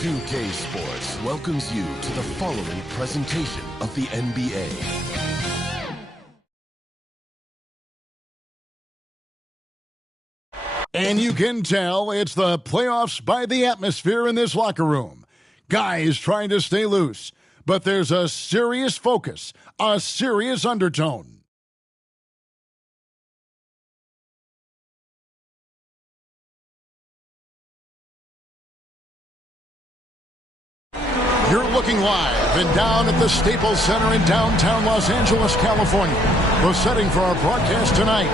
2K Sports welcomes you to the following presentation of the NBA. And you can tell it's the playoffs by the atmosphere in this locker room. Guys trying to stay loose, but there's a serious focus, a serious undertone. You're looking live and down at the Staples Center in downtown Los Angeles, California. The setting for our broadcast tonight.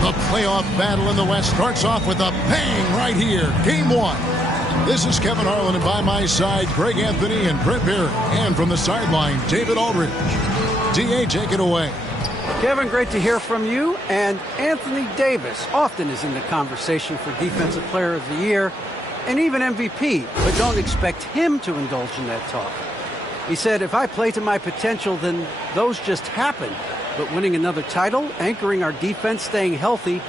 The playoff battle in the West starts off with a bang right here. Game one. This is Kevin Harlan, and by my side, Greg Anthony and Brent Barry. And from the sideline, David Aldridge. D.A., take it away. Kevin, great to hear from you. And Anthony Davis often is in the conversation for Defensive Player of the Year and even MVP, but don't expect him to indulge in that talk. He said, if I play to my potential, then those just happen. But winning another title, anchoring our defense, staying healthy,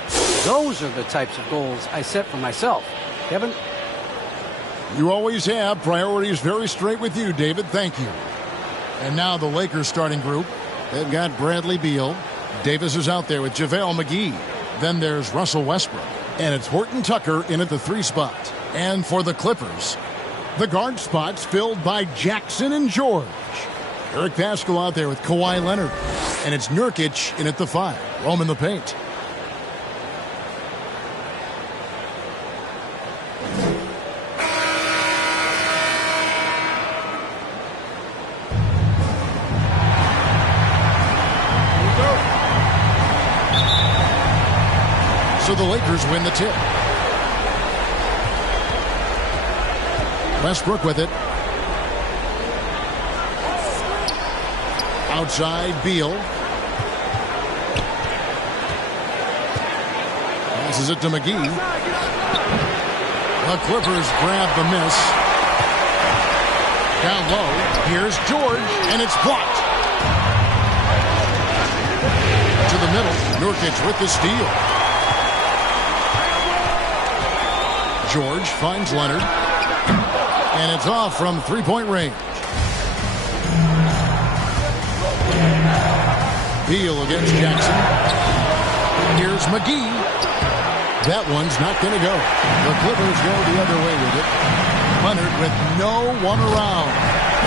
those are the types of goals I set for myself. Kevin? You always have. Priorities very straight with you, David. Thank you. And now the Lakers starting group. They've got Bradley Beal. Davis is out there with JaVale McGee. Then there's Russell Westbrook. And it's Horton Tucker in at the 3 spot. And for the Clippers, the guard spots filled by Jackson and George. Eric Paschall out there with Kawhi Leonard. And it's Nurkic in at the 5. Roam in the paint. So the Lakers win the tip. Westbrook with it. Outside, Beal. Passes it to McGee. The Clippers grab the miss. Down low. Here's George, and it's blocked. To the middle. Nurkic with the steal. George finds Leonard. And it's off from three-point range. Beal against Jackson. Here's McGee. That one's not going to go. The Clippers go the other way with it. Leonard with no one around.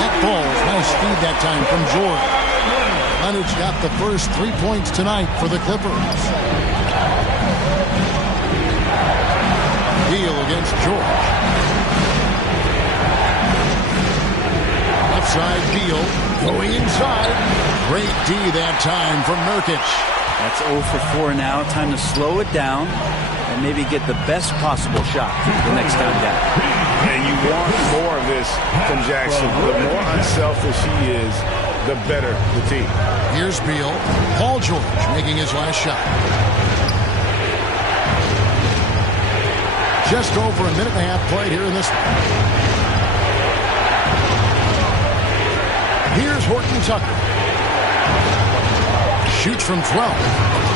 That falls. Nice speed that time from George. Leonard's got the first 3 points tonight for the Clippers. Beal against George. Left side, Beal going inside. Great D that time from Nurkic. That's 0 for 4 now. Time to slow it down and maybe get the best possible shot the next time down. And you want more of this from Jackson. The more unselfish he is, the better the team. Here's Beal. Paul George making his last shot. Just over a minute and a half played here in this one. Here's Horton Tucker. Shoots from 12.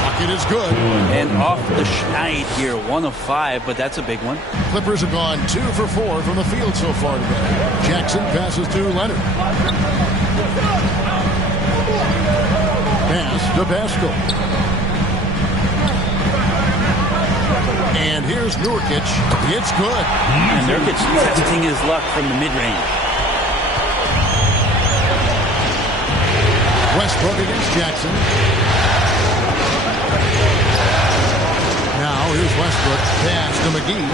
Bucket is good. And off the schneid here, 1 of 5, but that's a big one. Clippers have gone 2 for 4 from the field so far today. Jackson passes to Leonard. Pass to Paschall. And here's Nurkic. It's good. And Nurkic testing his luck from the mid-range. Westbrook against Jackson. Now here's Westbrook. Pass to McGee.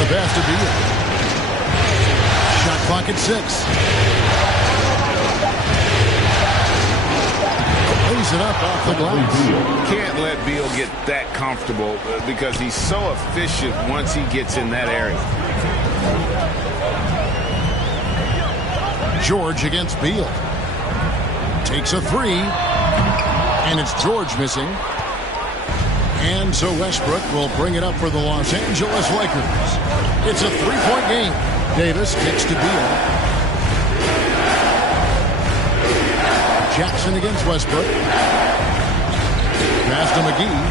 The pass to Beal. Shot clock at 6. Lays it up off the glass. Can't let Beal get that comfortable because he's so efficient once he gets in that area. George against Beal. Takes a 3. And it's George missing. And so Westbrook will bring it up for the Los Angeles Lakers. It's a 3-point game. Davis kicks to Beal. Jackson against Westbrook. Pass to McGee.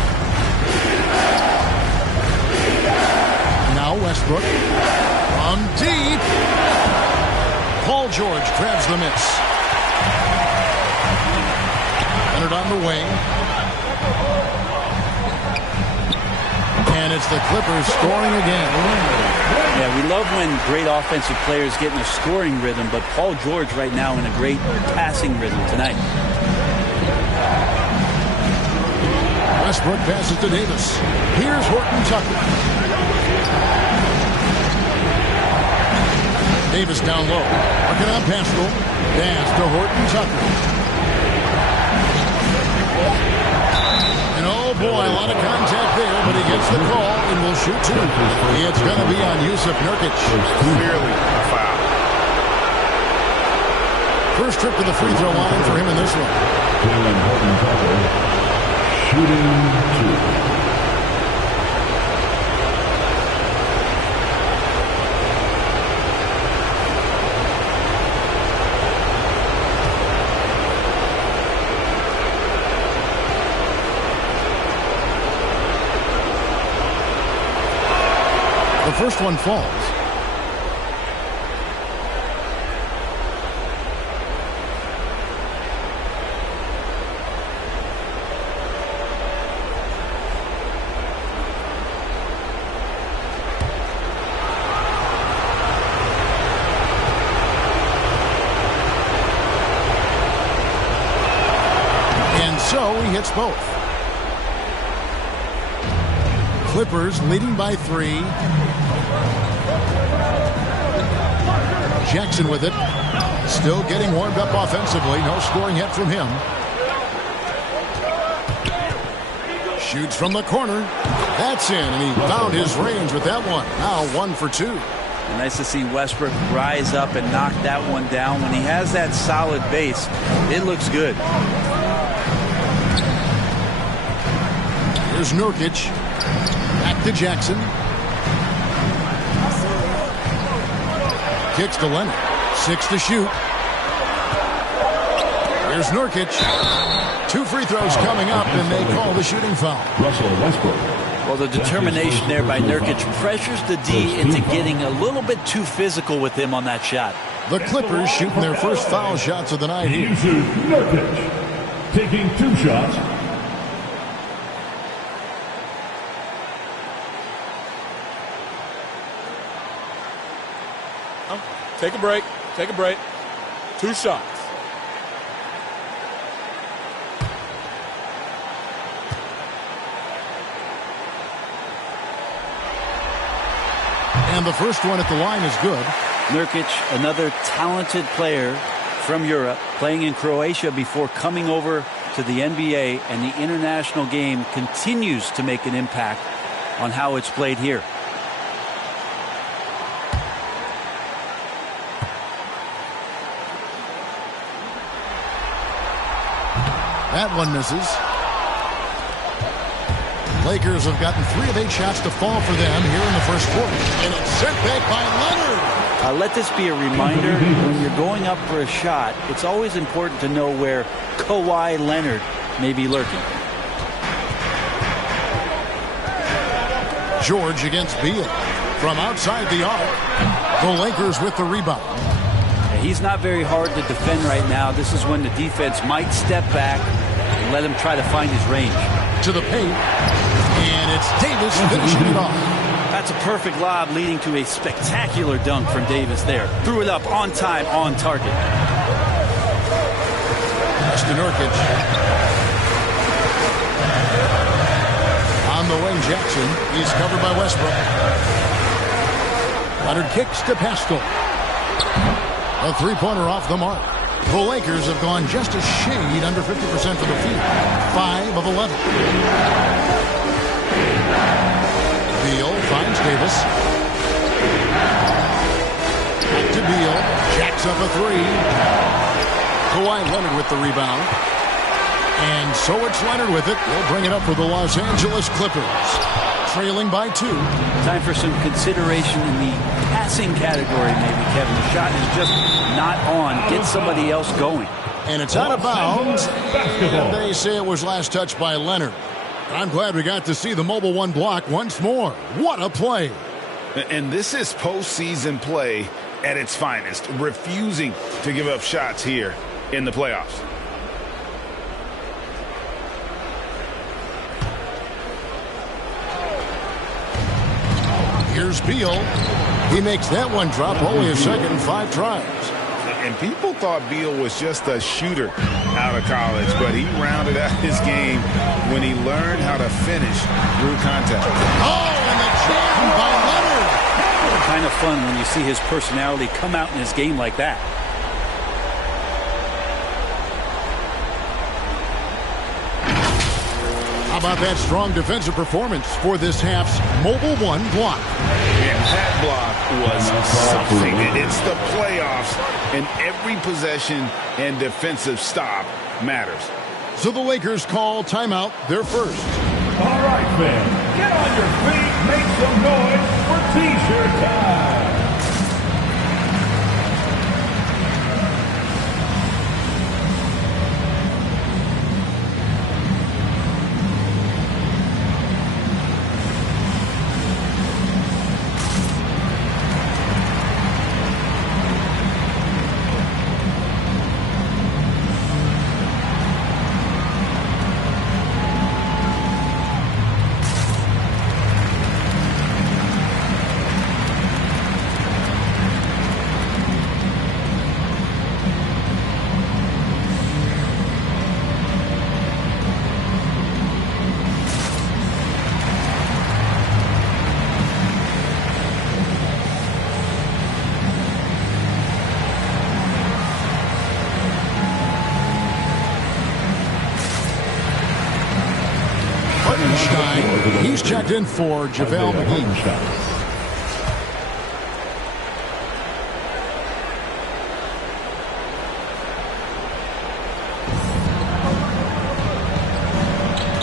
Westbrook from deep. Paul George grabs the miss. Leonard on the wing. And it's the Clippers scoring again. Yeah, we love when great offensive players get in a scoring rhythm, but Paul George right now in a great passing rhythm tonight. Westbrook passes to Davis. Here's Horton Tucker. Davis down low. Working on Pascal. Pass to Horton Tucker. And oh boy, a lot of contact there, but he gets the call and will shoot two. It's going to be on Jusuf Nurkic. Clearly a foul. First trip to the free throw line for him in this one. Horton Tucker, shooting two. The first one falls. And so he hits both. Clippers leading by 3. Jackson with it. Still getting warmed up offensively. No scoring yet from him. Shoots from the corner. That's in, and he found his range with that one. Now 1 for 2. Nice to see Westbrook rise up and knock that one down. When he has that solid base, it looks good. Here's Nurkic. Back to Jackson. Kicks to Leonard. 6 to shoot. Here's Nurkic. 2 free throws coming up, and they call the shooting foul. Russell Westbrook. Well, the determination there by Nurkic pressures the D into getting a little bit too physical with him on that shot. The Clippers shooting their first foul shots of the night here. Jusuf Nurkic, taking 2 shots. Take a break. Take a break. 2 shots. And the first one at the line is good. Nurkic, another talented player from Europe, playing in Croatia before coming over to the NBA, and the international game continues to make an impact on how it's played here. That one misses. Lakers have gotten 3 of 8 shots to fall for them here in the first quarter. And it's sent back by Leonard. Let this be a reminder, when you're going up for a shot, it's always important to know where Kawhi Leonard may be lurking. George against Beal. From outside the arc, the Lakers with the rebound. He's not very hard to defend right now. This is when the defense might step back and let him try to find his range. To the paint, and it's Davis finishing it off. That's a perfect lob leading to a spectacular dunk from Davis there. Threw it up on time, on target. That's to Nurkic. On the wing, Jackson. He's covered by Westbrook. Leonard kicks to Pascal. A 3-pointer off the mark. The Lakers have gone just a shade under 50% from the field. 5 of 11. Beal finds Davis. Back to Beal. Jacks up a 3. Kawhi Leonard with the rebound. And so it's Leonard with it. He'll bring it up for the Los Angeles Clippers. Trailing by 2. Time for some consideration in the passing category, maybe, Kevin. The shot is just not on. Get somebody else going. And it's out of bounds. And they say it was last touched by Leonard. I'm glad we got to see the Mobile One block once more. What a play. And this is postseason play at its finest, refusing to give up shots here in the playoffs. Here's Beal. He makes that one drop, only a second in 5 tries. And people thought Beal was just a shooter out of college, but he rounded out his game when he learned how to finish through contact. Oh, and the jam by Leonard. Kind of fun when you see his personality come out in his game like that. How about that strong defensive performance for this half's Mobile One block? And that block was something. It's the playoffs, and every possession and defensive stop matters. So the Lakers call timeout, their first. All right, fans, get on your feet, make some noise for T-shirt time. He's checked in for JaVale McGee.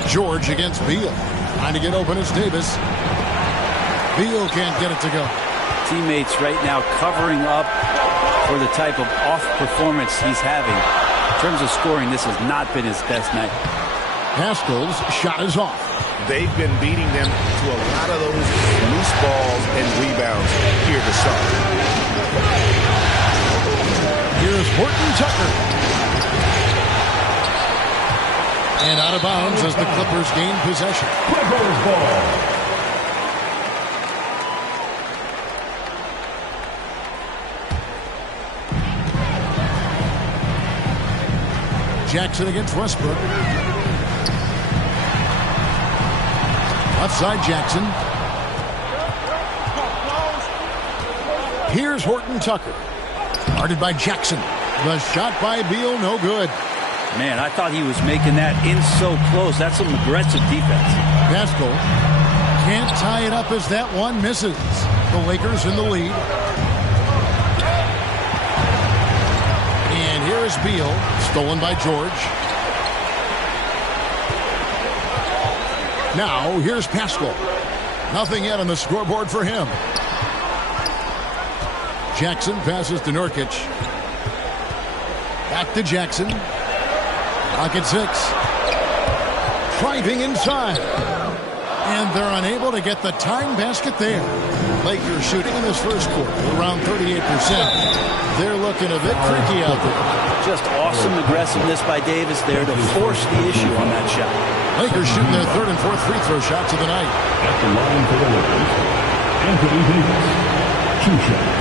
George against Beal. Trying to get open is Davis. Beal can't get it to go. Teammates right now covering up for the type of off performance he's having. In terms of scoring, this has not been his best night. Haskell's shot is off. They've been beating them to a lot of those loose balls and rebounds here to start. Here's Horton Tucker. And out of bounds as the Clippers gain possession. Clippers ball. Jackson against Westbrook. Outside Jackson. Here's Horton Tucker. Guarded by Jackson. The shot by Beal, no good. Man, I thought he was making that in so close. That's some aggressive defense. Haskell can't tie it up as that one misses. The Lakers in the lead. And here is Beal. Stolen by George. Now, here's Pascal. Nothing yet on the scoreboard for him. Jackson passes to Nurkic. Back to Jackson. Clock at 6. Driving inside. And they're unable to get the time basket there. Lakers shooting in this first quarter around 38%. They're looking a bit tricky out there. Just awesome aggressiveness by Davis there to force the issue on that shot. Lakers shooting their third and fourth free throw shots of the night. At the line for the Lakers, Anthony Davis, 2 shots.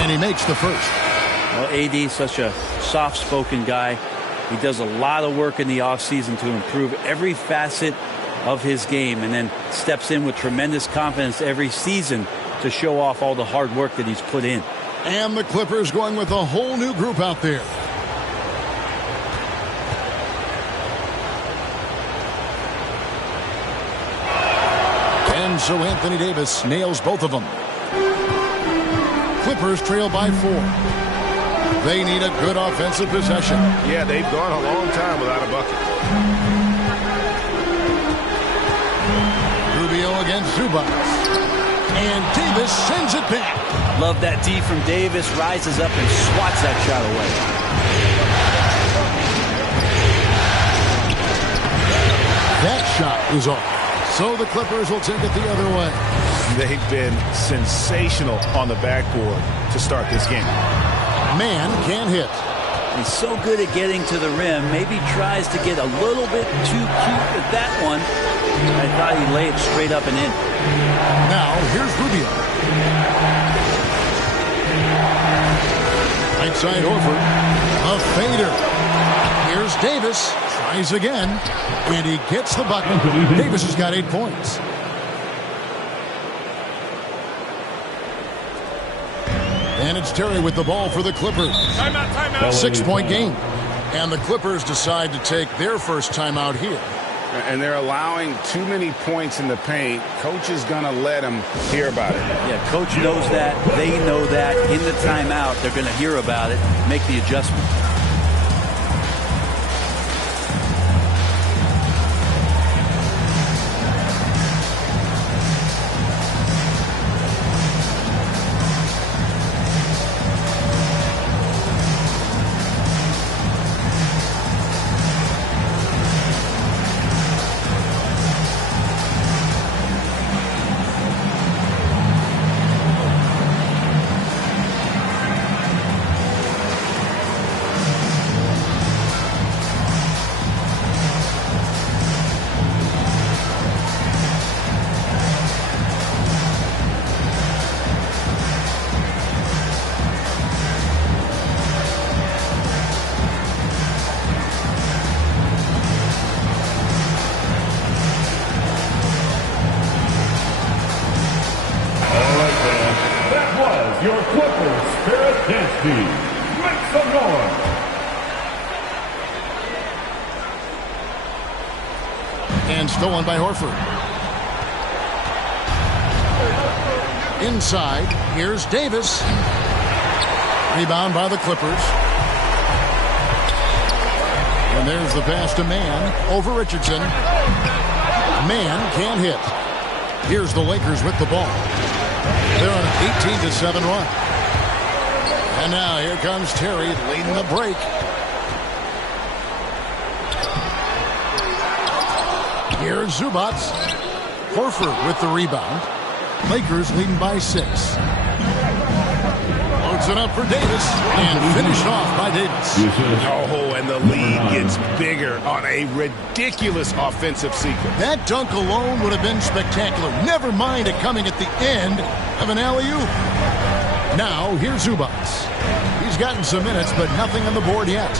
And he makes the first. Well, AD, such a soft-spoken guy. He does a lot of work in the offseason to improve every facet of his game and then steps in with tremendous confidence every season to show off all the hard work that he's put in. And the Clippers going with a whole new group out there. And so Anthony Davis nails both of them. Clippers trail by 4. They need a good offensive possession. Yeah, they've gone a long time without a bucket. Rubio against Zubac. And Davis sends it back. Love that D from Davis. Rises up and swats that shot away. That shot is off. So the Clippers will take it the other way. They've been sensational on the backboard to start this game. Man can't hit. He's so good at getting to the rim. Maybe tries to get a little bit too cute with that one. I thought he'd lay it straight up and in. Now, here's Rubio. Right side over. A fader. Here's Davis. Tries again. And he gets the bucket. Davis has got 8 points. And it's Terry with the ball for the Clippers. Timeout, timeout. 6-point game. And the Clippers decide to take their first timeout here. And they're allowing too many points in the paint. Coach is going to let them hear about it. Yeah, coach knows that. They know that. In the timeout, they're going to hear about it, make the adjustment. Your Clippers, Sparacensky. Make some noise. And stolen by Horford. Inside, here's Davis. Rebound by the Clippers. And there's the pass to Mann over Richardson. Mann can't hit. Here's the Lakers with the ball. They're on an 18-7 run. And now here comes Terry leading the break. Here's Zubac. Horford with the rebound. Lakers leading by 6. Loads it up for Davis and finished off by Davis. Oh, and the lead gets bigger on a ridiculous offensive sequence. That dunk alone would have been spectacular. Never mind it coming at the end of an alley-oop. Now, here's Zubac. He's gotten some minutes, but nothing on the board yet.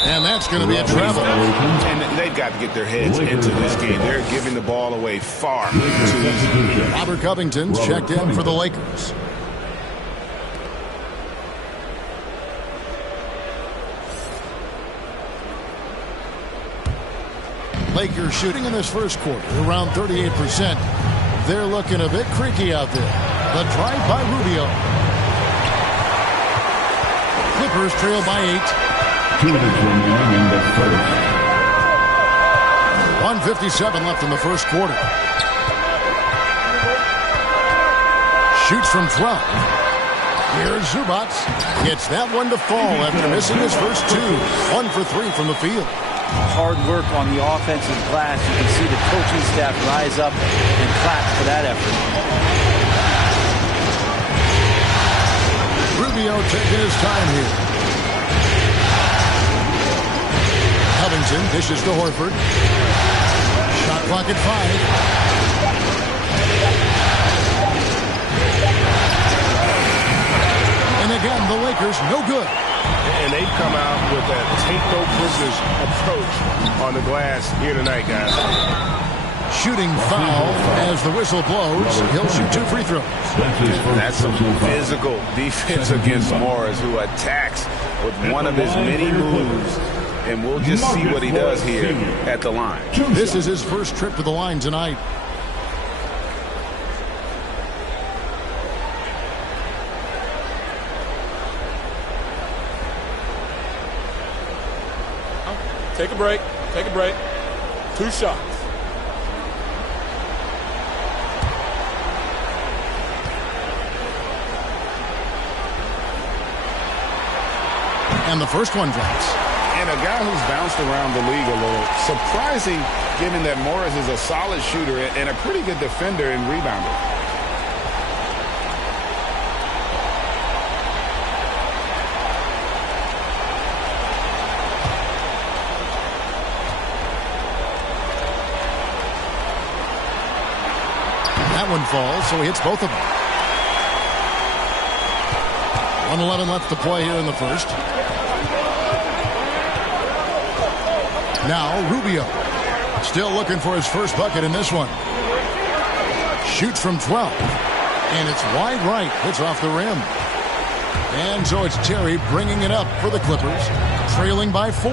And that's going to be a travel. And they've got to get their heads into this game. They're giving the ball away far too easy. Robert Covington's checked in for the Lakers. Lakers shooting in this first quarter around 38%. They're looking a bit creaky out there. The drive by Rubio. Clippers trail by 8. 2 minutes remaining in the first. 1:57 left in the first quarter. Shoots from 12. Here's Zubac. Gets that one to fall after missing his first 2. 1 for 3 from the field. Hard work on the offensive glass. You can see the coaching staff rise up and clap for that effort. Rubio taking his time here. Covington dishes to Horford. Shot clock at 5. And again, the Lakers no good. And they've come out with that take no prisoners approach on the glass here tonight, guys. Shooting foul as the whistle blows. He'll shoot 2 free throws. That's some physical defense against Morris, who attacks with one of his many moves. And we'll just see what he does here at the line. This is his first trip to the line tonight. Take a break. Take a break. 2 shots. And the first one drops. And a guy who's bounced around the league a little. Surprising, given that Morris is a solid shooter and a pretty good defender and rebounder. That one falls, so he hits both of them. 1:11 left to play here in the first. Now Rubio, still looking for his first bucket in this one. Shoots from 12, and it's wide right. Hits off the rim. And so it's Terry bringing it up for the Clippers, trailing by 4.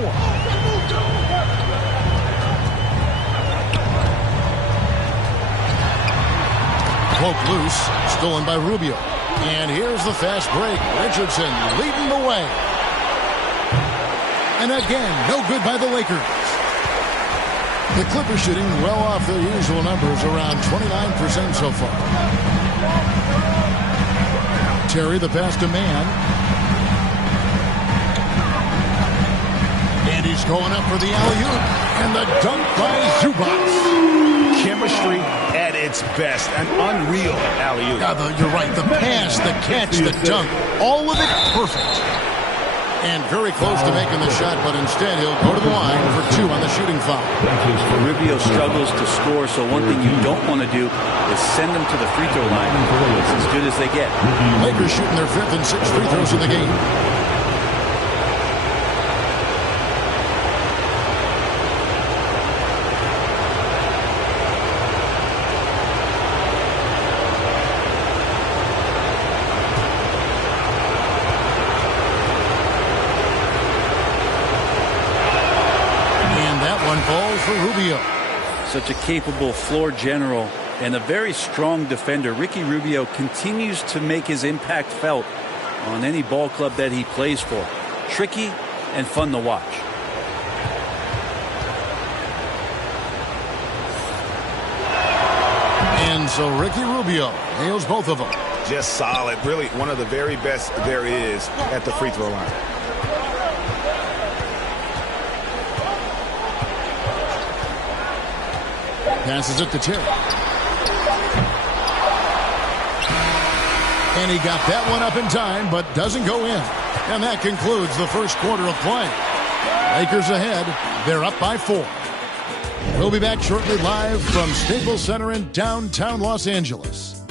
Poke loose, stolen by Rubio. And here's the fast break. Richardson leading the way. And again, no good by the Lakers. The Clippers shooting well off their usual numbers, around 29% so far. Terry, the pass to man. And he's going up for the alley-oop. And the dunk by Zubac. Chemistry at its best. An unreal alley-oop. You're right. The pass, the catch, the dunk. All of it perfect. And very close to making the shot, but instead he'll go to the line for 2 on the shooting foul. Rubio struggles to score, so one thing you don't want to do is send them to the free throw line. It's as good as they get. Lakers shooting their 5th and 6th free throws of the game. For Rubio. Such a capable floor general and a very strong defender. Ricky Rubio continues to make his impact felt on any ball club that he plays for. Tricky and fun to watch. And so Ricky Rubio nails both of them. Just solid. Really one of the very best there is at the free throw line. Passes it to Terry. And he got that one up in time, but doesn't go in. And that concludes the first quarter of play. Lakers ahead. They're up by 4. We'll be back shortly live from Staples Center in downtown Los Angeles.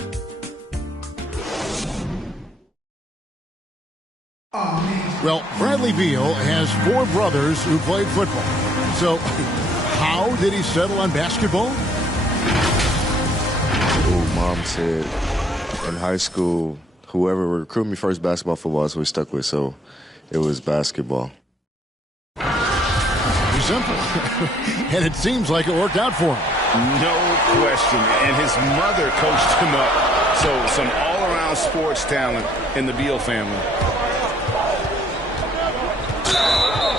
Well, Bradley Beal has 4 brothers who played football. So how did he settle on basketball? Mom said in high school, whoever recruited me first, basketball, football, that's what we stuck with. So it was basketball. Pretty simple. And it seems like it worked out for him. No question. And his mother coached him up. So some all-around sports talent in the Beal family.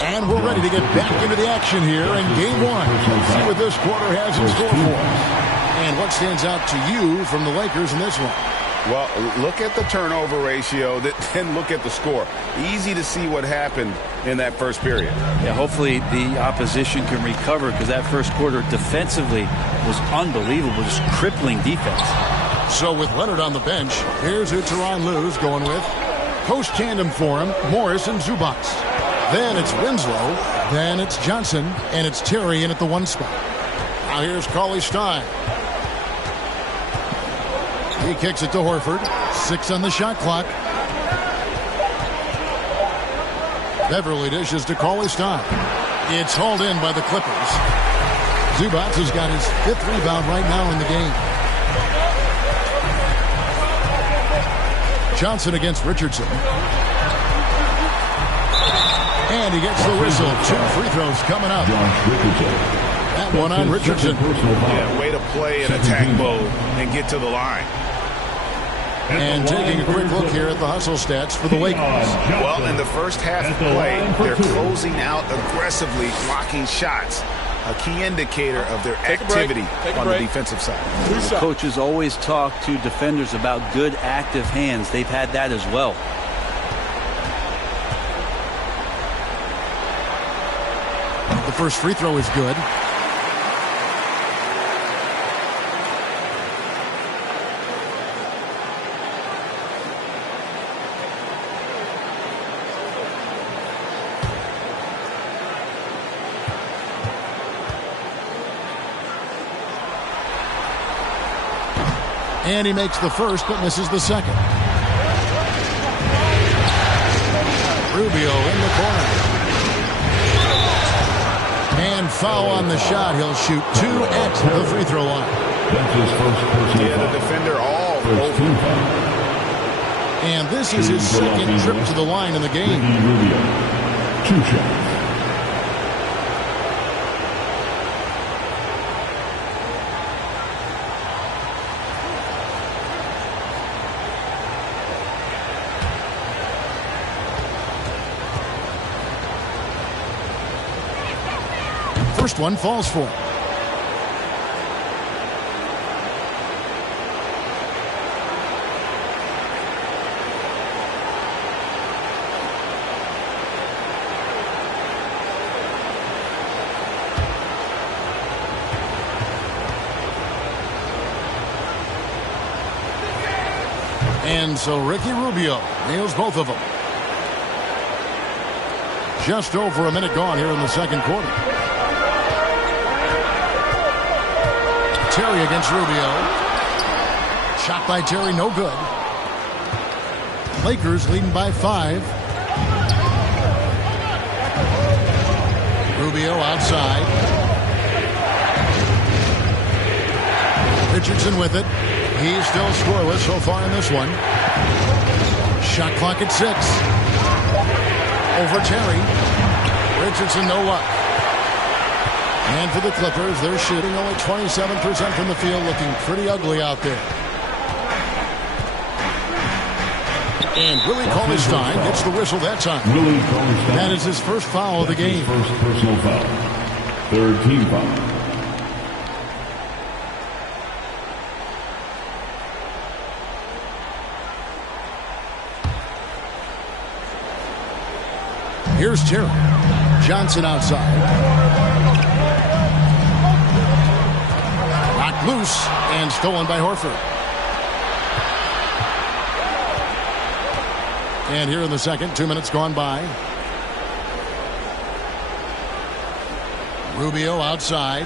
And we're ready to get back into the action here in Game 1. See what this quarter has in store for us. And what stands out to you from the Lakers in this one? Well, look at the turnover ratio, then look at the score. Easy to see what happened in that first period. Yeah, hopefully the opposition can recover, because that first quarter defensively was unbelievable, just crippling defense. So with Leonard on the bench, here's who Tyronn Lue's going with. Post tandem for him, Morris and Zubac. Then it's Winslow, then it's Johnson, and it's Terry in at the 1 spot. Now here's Cauley-Stein. He kicks it to Horford. 6 on the shot clock. Beverly dishes to Cauley-Stein. It's hauled in by the Clippers. Zubac has got his 5th rebound right now in the game. Johnson against Richardson. And he gets the whistle. 2 free throws coming up. That one on Richardson. Yeah, way to play in attack mode and get to the line. And taking a quick look here at the hustle stats for the Lakers. Well, in the first half of play, they're closing out aggressively, blocking shots. A key indicator of their activity on the defensive side. The coaches always talk to defenders about good active hands. They've had that as well. The first free throw is good. And he makes the first, but misses the second. Rubio in the corner. And foul on the shot. He'll shoot 2 at the free throw line. That's his first personal foul. The defender all over. And this is his second trip to the line in the game. Rubio, 2 shots. First one falls for him. And so Ricky Rubio nails both of them. Just over a minute gone here in the second quarter. Terry against Rubio. Shot by Terry, no good. Lakers leading by 5. Rubio outside. Richardson with it. He's still scoreless so far in this one. Shot clock at 6. Over Terry. Richardson, no luck. And for the Clippers, they're shooting only 27% from the field, looking pretty ugly out there. And Willie Cauley-Stein gets the whistle that time. That is his first foul of the game. First personal foul. Third team foul. Here's Terry. Johnson outside. Knocked loose and stolen by Horford. And here in the second, 2 minutes gone by. Rubio outside.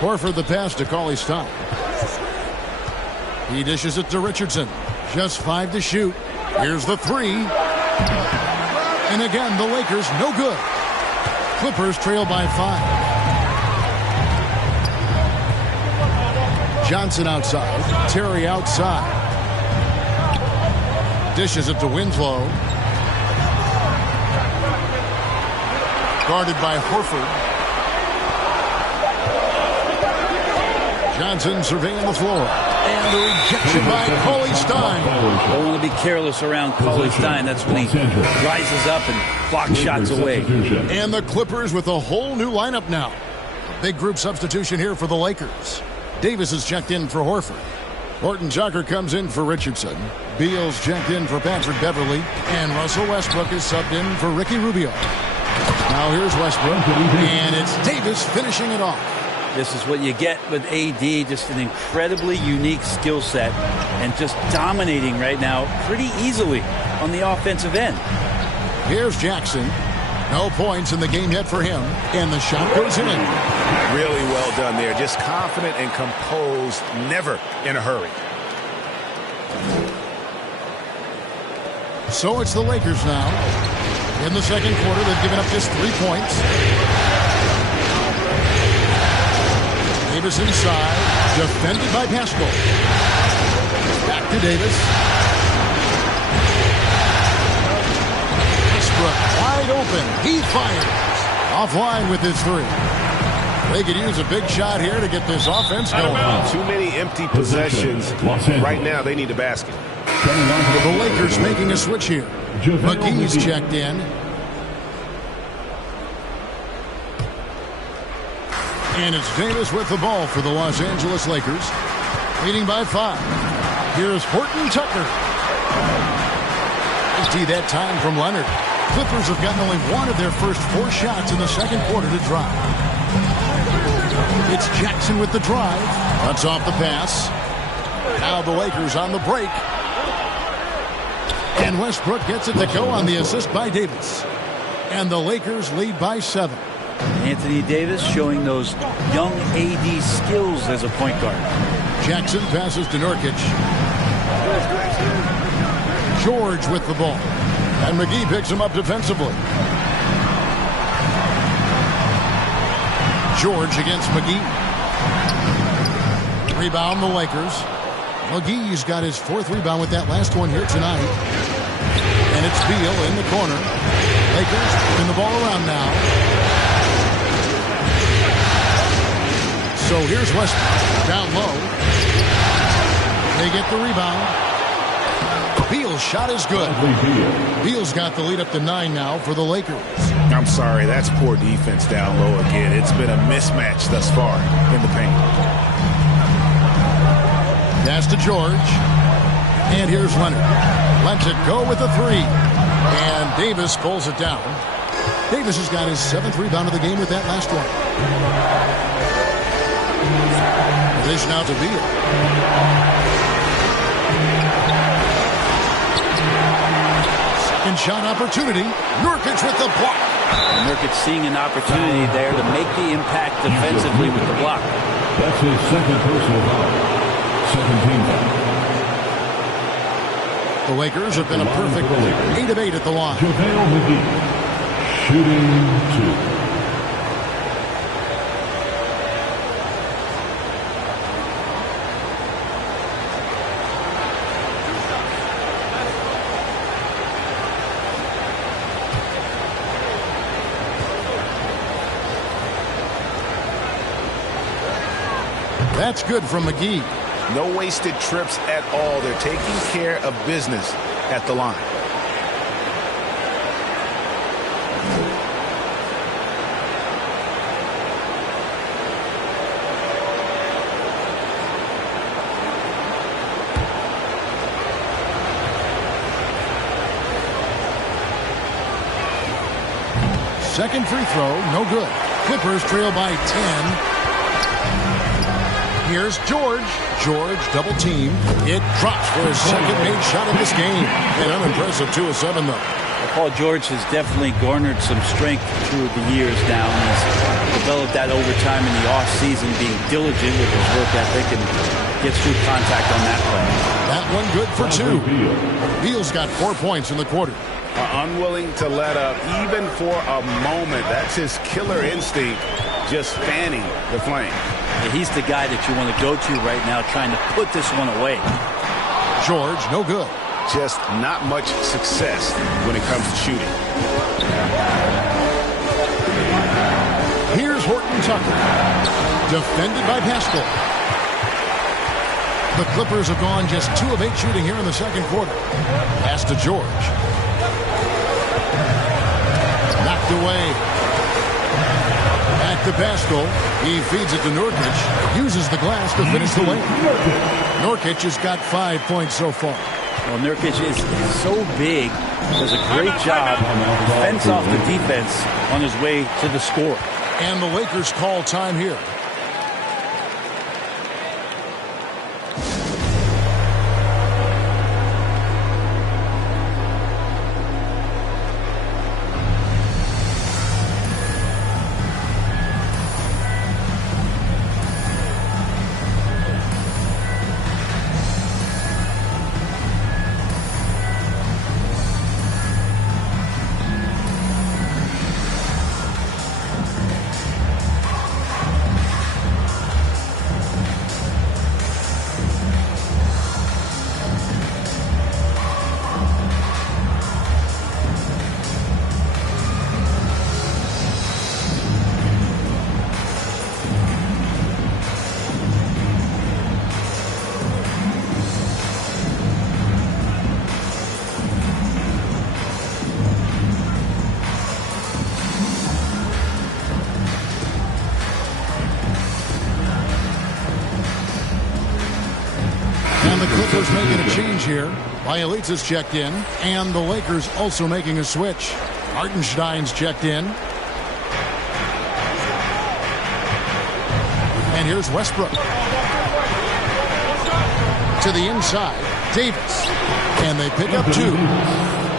Horford the pass to Cauley-Stein. He dishes it to Richardson. Just 5 to shoot. Here's the 3. And again, the Lakers no good. Clippers trail by 5. Johnson outside. Terry outside. Dishes it to Winslow. Guarded by Horford. Johnson surveying the floor. And the rejection by Cauley-Stein. Don't want to be careless around Cauley-Stein. That's when he rises up and blocks shots away. And the Clippers with a whole new lineup now. A big group substitution here for the Lakers. Davis is checked in for Horford. Horton Tucker comes in for Richardson. Beal's checked in for Patrick Beverly. And Russell Westbrook is subbed in for Ricky Rubio. Now here's Westbrook. And it's Davis finishing it off. This is what you get with AD, just an incredibly unique skill set and just dominating right now pretty easily on the offensive end. Here's Jackson. No points in the game yet for him. And the shot goes in. Really well done there. Just confident and composed, never in a hurry. So it's the Lakers now. In the second quarter, they've given up just 3 points. Davis inside, defended by Pascal. Back to Davis. Westbrook wide open. He fires. Offline with his 3. They could use a big shot here to get this offense going. Too many empty possessions. Right now, they need a basket. The Lakers making a switch here. McGee's checked in. And it's Davis with the ball for the Los Angeles Lakers. Leading by 5. Here's Horton Tucker. Empty that time from Leonard. Clippers have gotten only one of their first 4 shots in the second quarter to drop. It's Jackson with the drive. Cuts off the pass. Now the Lakers on the break. And Westbrook gets it to go on the assist by Davis. And the Lakers lead by 7. Anthony Davis showing those young AD skills as a point guard. Jackson passes to Nurkic. George with the ball. And McGee picks him up defensively. George against McGee. Rebound the Lakers. McGee's got his 4th rebound with that last one here tonight. And it's Beal in the corner. Lakers moving the ball around now. So here's Westbrook down low. They get the rebound. Beal's shot is good. Beal's got the lead up to 9 now for the Lakers. I'm sorry, that's poor defense down low again. It's been a mismatch thus far in the paint. Pass to George. And here's Leonard. Lets it go with a 3. And Davis pulls it down. Davis has got his 7th rebound of the game with that last one. Dish now to Beal. Second shot opportunity. Nurkic with the block. Nurkic seeing an opportunity there to make the impact defensively with the block. That's his 2nd personal foul. 2nd team foul. The Lakers have been a perfect 8 of 8 at the line. JaVale McGee, shooting 2. That's good from McGee. No wasted trips at all. They're taking care of business at the line. Second free throw, no good. Clippers trail by 10. Here's George. George double team. It drops for his 2nd made shot of this game. An unimpressive 2 of 7 though. Paul George has definitely garnered some strength through the years now. He's developed that over time in the offseason, being diligent with his work ethic and gets through contact on that play. That one good for 2. Beal's got 4 points in the quarter. Unwilling to let up even for a moment. That's his killer instinct, just fanning the flame. And he's the guy that you want to go to right now, trying to put this one away. George, no good. Just not much success when it comes to shooting. Here's Horton Tucker. Defended by Pascal. The Clippers have gone just 2 of 8 shooting here in the second quarter. Pass to George. Knocked away. Back to Pascal. He feeds it to Nurkic. Uses the glass to finish the lane. Nurkic has got 5 points so far. Well, Nurkic is so big. Does a great job. Fends off the defense on his way to the score. And the Lakers call time here. Clippers making a change here. Bielitsa's checked in, and the Lakers also making a switch. Hartenstein's checked in. And here's Westbrook. To the inside, Davis. And they pick up 2.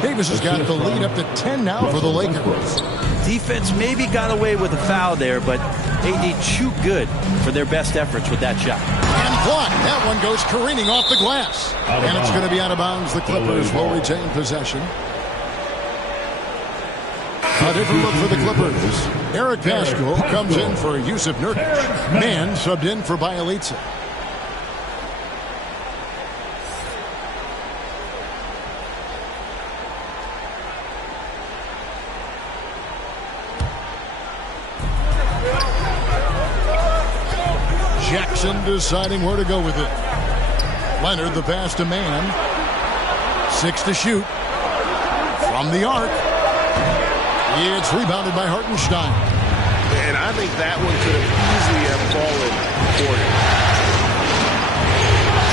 Davis has got the lead up to 10 now for the Lakers. Defense maybe got away with a foul there, but AD too good for their best efforts with that shot. And blocked. That one goes careening off the glass. And it's going to be out of bounds. The Clippers will retain possession. A different look for the Clippers. Eric Paschall comes in for Jusuf Nurkic. Man subbed in for Bielitsa. Jackson deciding where to go with it. Leonard the pass to Man. 6 to shoot. From the arc. It's rebounded by Hartenstein. And I think that one could have easily have fallen for him.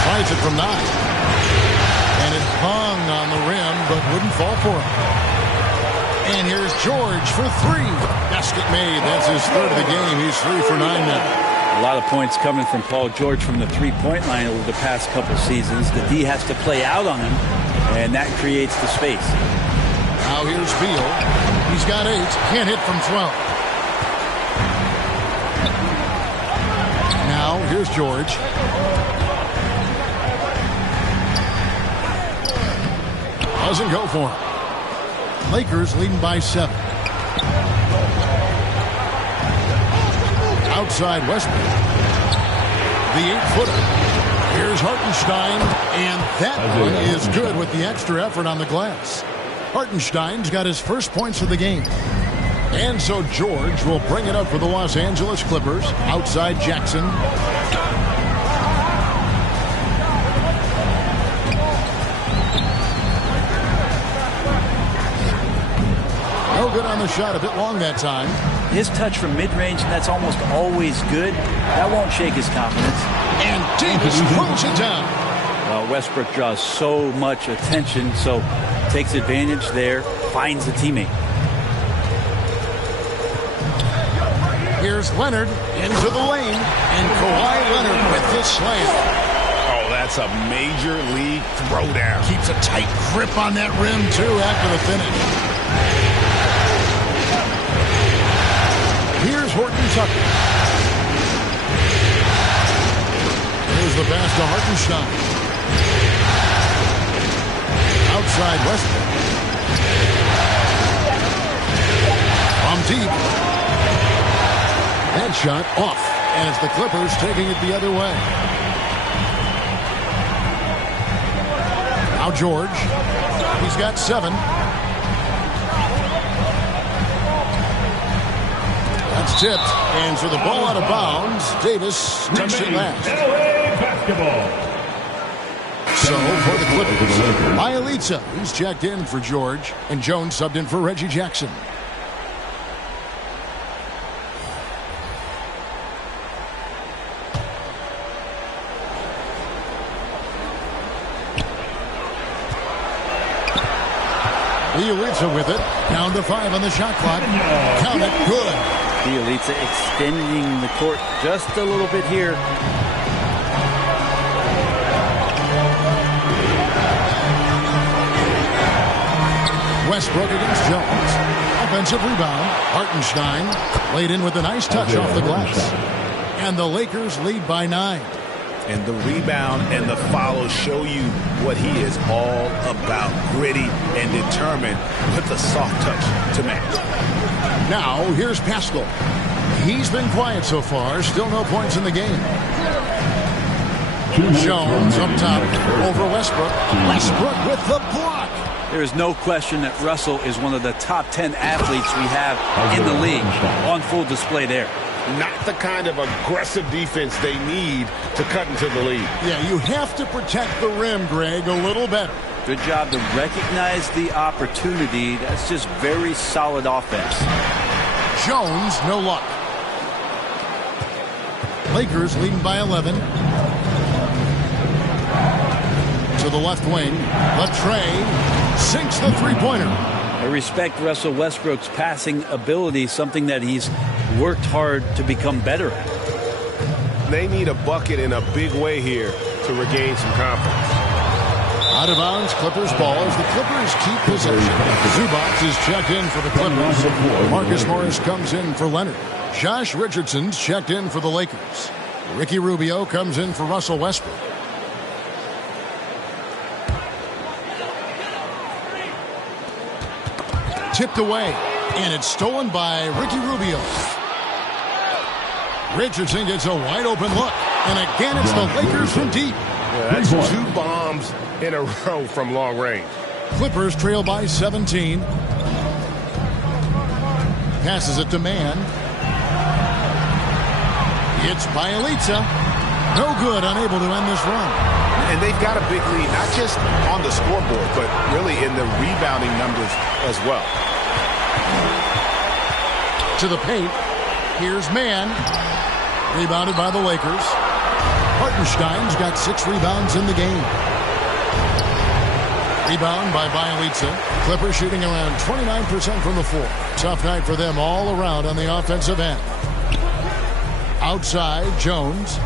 Tries it from 9. And it hung on the rim, but wouldn't fall for him. And here's George for 3. Basket made. That's his 3rd of the game. He's 3 for 9 now. A lot of points coming from Paul George from the three-point line over the past couple seasons. The D has to play out on him, and that creates the space. Now here's Beal. He's got 8. Can't hit from 12. Now here's George. Doesn't go for him. Lakers leading by 7. Outside Westbrook. The 8-footer. Here's Hartenstein, and that one is good with the extra effort on the glass. Hartenstein's got his first points of the game. And so George will bring it up for the Los Angeles Clippers. Outside Jackson. No good on the shot, a bit long that time. His touch from mid-range, and that's almost always good. That won't shake his confidence. And Davis throws it down. Well, Westbrook draws so much attention, so takes advantage there, finds a teammate. Here's Leonard into the lane, and Kawhi Leonard with the slam. Oh, that's a major league throwdown. Keeps a tight grip on that rim, too, after the finish. Here's Horton Tucker. Here's the pass to Hartenstein. Outside Westbrook. From deep. That shot off as the Clippers taking it the other way. Now George. He's got 7. That's tipped, and so the ball out of bounds. Davis touched it last. So for the Clippers, Bielitsa, he's checked in for George, and Jones subbed in for Reggie Jackson. Bielitsa with it, down to 5 on the shot clock. Count it, good. Bielitsa extending the court just a little bit here. Westbrook against Jones. Offensive rebound. Hartenstein laid in with a nice touch off the glass. And the Lakers lead by 9. And the rebound and the follow show you what he is all about. Gritty and determined with the soft touch to match. Now, here's Paschall. He's been quiet so far. Still no points in the game. Jones up top over Westbrook. Westbrook with the block. There is no question that Russell is one of the top 10 athletes we have in the league. On full display there. Not the kind of aggressive defense they need to cut into the lead. Yeah, you have to protect the rim, Greg, a little better. Good job to recognize the opportunity. That's just very solid offense. Jones, no luck. Lakers leading by 11. to the left wing. Latrey sinks the three-pointer. I respect Russell Westbrook's passing ability, something that he's worked hard to become better at. They need a bucket in a big way here to regain some confidence. Out of bounds, Clippers ball as the Clippers keep possession. Zubac is checked in for the Clippers. Marcus Morris comes in for Leonard. Josh Richardson's checked in for the Lakers. Ricky Rubio comes in for Russell Westbrook. Tipped away, and it's stolen by Ricky Rubio. Richardson gets a wide open look, and again it's the Lakers from deep. Yeah, that's 2 bombs in a row from long range. Clippers trail by 17. Passes it to Mann. It's Bjelica. No good, unable to end this run. And they've got a big lead, not just on the scoreboard, but really in the rebounding numbers as well. To the paint. Here's Mann. Rebounded by the Lakers. Hartenstein's got 6 rebounds in the game. Rebound by Bjelica. Clippers shooting around 29% from the floor. Tough night for them all around on the offensive end. Outside, Jones.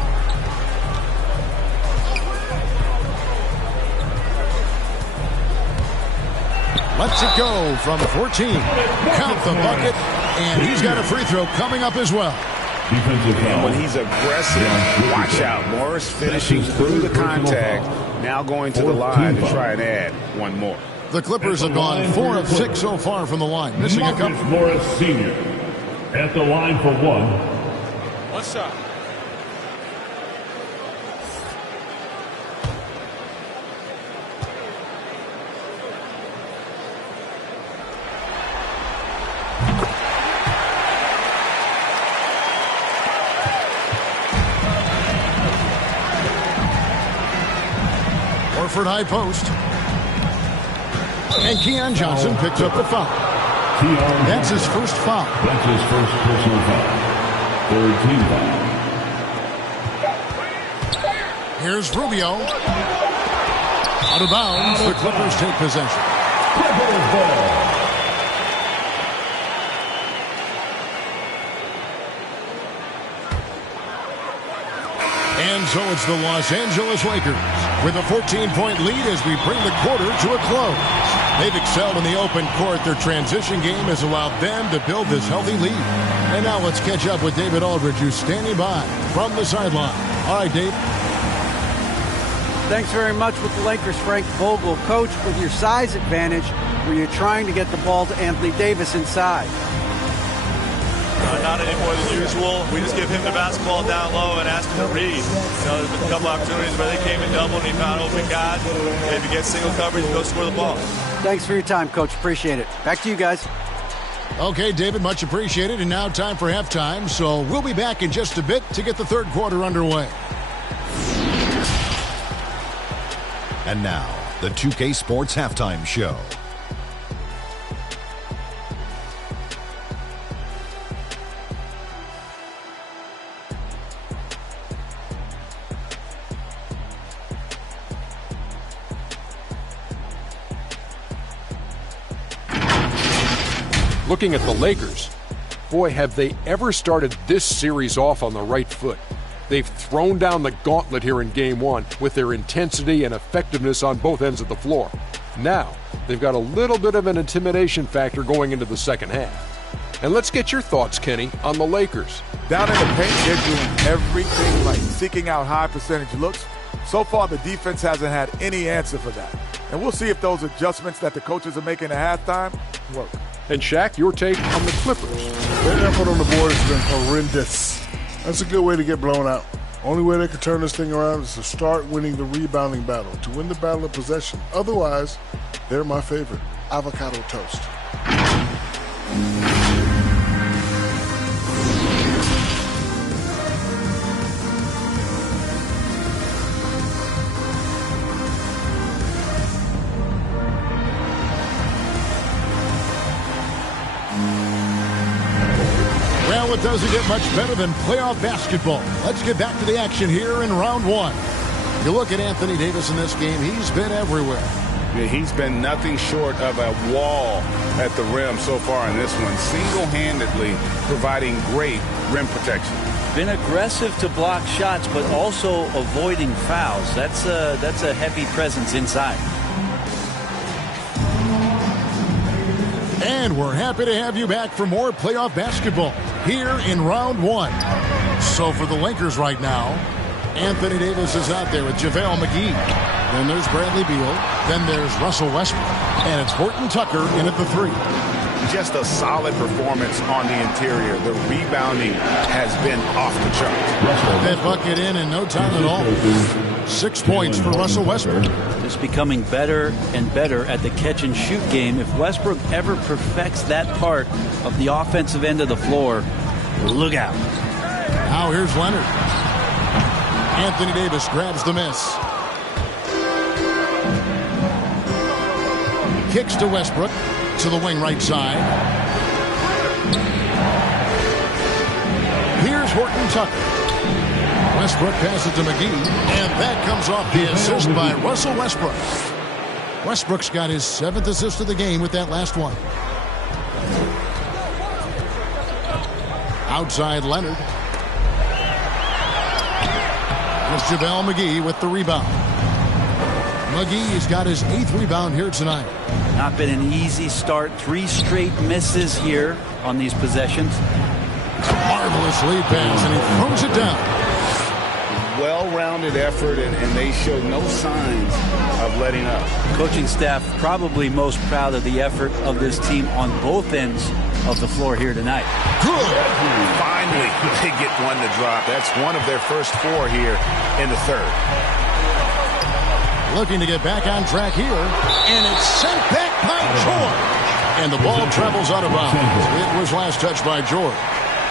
Lets it go from 14. Count the bucket, and he's got a free throw coming up as well. And when he's aggressive, watch out. Morris finishing through the contact, now going to the line to try and add one more. The Clippers have gone 4 of 6 so far from the line, missing a couple. Morris Sr. at the line for one. One shot. Horford high post. And Keon Johnson picks up the foul. That's his first foul. That's his first personal foul. Third team foul. Here's Rubio. Out of bounds. The Clippers take possession. Clippers ball. And so it's the Los Angeles Lakers with a 14-point lead as we bring the quarter to a close. They've excelled in the open court. Their transition game has allowed them to build this healthy lead. And now let's catch up with David Aldridge, who's standing by from the sideline. All right, Dave. Thanks very much with the Lakers, Frank Vogel. Coach, with your size advantage, were you trying to get the ball to Anthony Davis inside? Not any more than usual. We just give him the basketball down low and ask him to read. There's been a couple opportunities where they came in double and he found open guy. If he gets single coverage, go score the ball. Thanks for your time, Coach. Appreciate it. Back to you guys. Okay, David, much appreciated. And now time for halftime. So we'll be back in just a bit to get the third quarter underway. And now, the 2K Sports Halftime Show. Looking at the Lakers, boy, have they ever started this series off on the right foot. They've thrown down the gauntlet here in Game 1 with their intensity and effectiveness on both ends of the floor. Now, they've got a little bit of an intimidation factor going into the second half. And let's get your thoughts, Kenny, on the Lakers. Down in the paint, they're doing everything right, seeking out high percentage looks. So far, the defense hasn't had any answer for that. And we'll see if those adjustments that the coaches are making at halftime work. And Shaq, your take on the Clippers. Their effort on the board has been horrendous. That's a good way to get blown out. Only way they can turn this thing around is to start winning the rebounding battle, to win the battle of possession. Otherwise, they're my favorite. Avocado toast. Well, it doesn't get much better than playoff basketball. Let's get back to the action here in round one. You look at Anthony Davis in this game, he's been everywhere. Yeah, he's been nothing short of a wall at the rim so far in this one, single-handedly providing great rim protection. Been aggressive to block shots, but also avoiding fouls. That's a heavy presence inside. And we're happy to have you back for more playoff basketball here in round one. So for the Lakers right now, Anthony Davis is out there with JaVale McGee. Then there's Bradley Beal. Then there's Russell Westbrook. And it's Horton Tucker in at the 3. Just a solid performance on the interior. The rebounding has been off the charts. That bucket in no time at all. 6 points for Russell Westbrook. Just becoming better and better at the catch-and-shoot game. If Westbrook ever perfects that part of the offensive end of the floor, look out. Now here's Leonard. Anthony Davis grabs the miss. Kicks to Westbrook to the wing right side. Here's Horton Tucker. Westbrook passes to McGee, and that comes off the assist by Russell Westbrook. Westbrook's got his 7th assist of the game with that last one. Outside Leonard. It's JaVale McGee with the rebound. McGee's got his 8th rebound here tonight. Not been an easy start. 3 straight misses here on these possessions. Marvelous lead pass, and he throws it down. Well-rounded effort, and they show no signs of letting up. Coaching staff probably most proud of the effort of this team on both ends of the floor here tonight. Good. Finally, they get one to drop. That's one of their first 4 here in the 3rd. Looking to get back on track here, and it's sent back by George. And the ball travels out of bounds. It was last touched by George.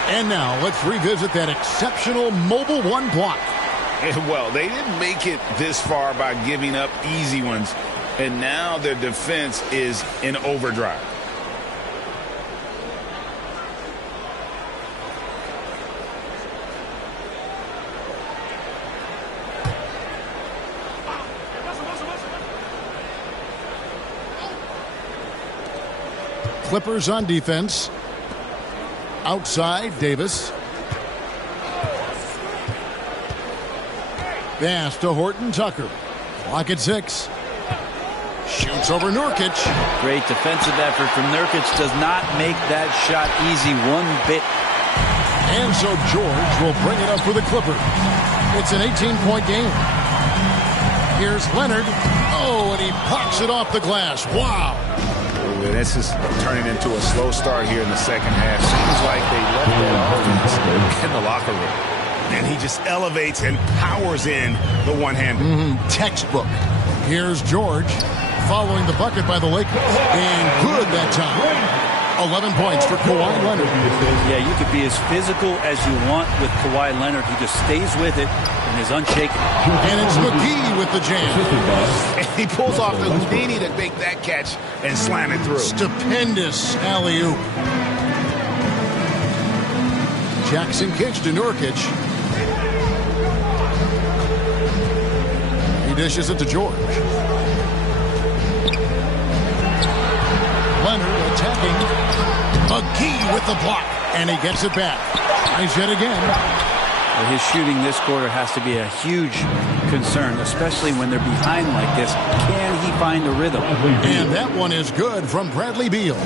And now let's revisit that exceptional mobile 1 block. Well, they didn't make it this far by giving up easy ones, and now their defense is in overdrive. Clippers on defense. Outside, Davis. Pass to Horton Tucker. Clock at 6. Shoots over Nurkic. Great defensive effort from Nurkic. Does not make that shot easy one bit. And so George will bring it up for the Clippers. It's an 18-point game. Here's Leonard. Oh, and he pops it off the glass. Wow. This is turning into a slow start here in the second half. Seems like they left that offense in the locker room. And he just elevates and powers in the one-hander. Textbook. Here's George following the bucket by the Lakers. And good that time. 11 points for Kawhi Leonard. Yeah, you could be as physical as you want with Kawhi Leonard. He just stays with it and is unshaken. And it's McGee with the jam. And he pulls off the Houdini to make that catch and slam it through. Stupendous alley-oop. Jackson kicks to Nurkic. He dishes it to George. Leonard attacking. McGee with the block. And he gets it back. Nice hit again. Well, his shooting this quarter has to be a huge concern, especially when they're behind like this. Can he find a rhythm? And that one is good from Bradley Beal.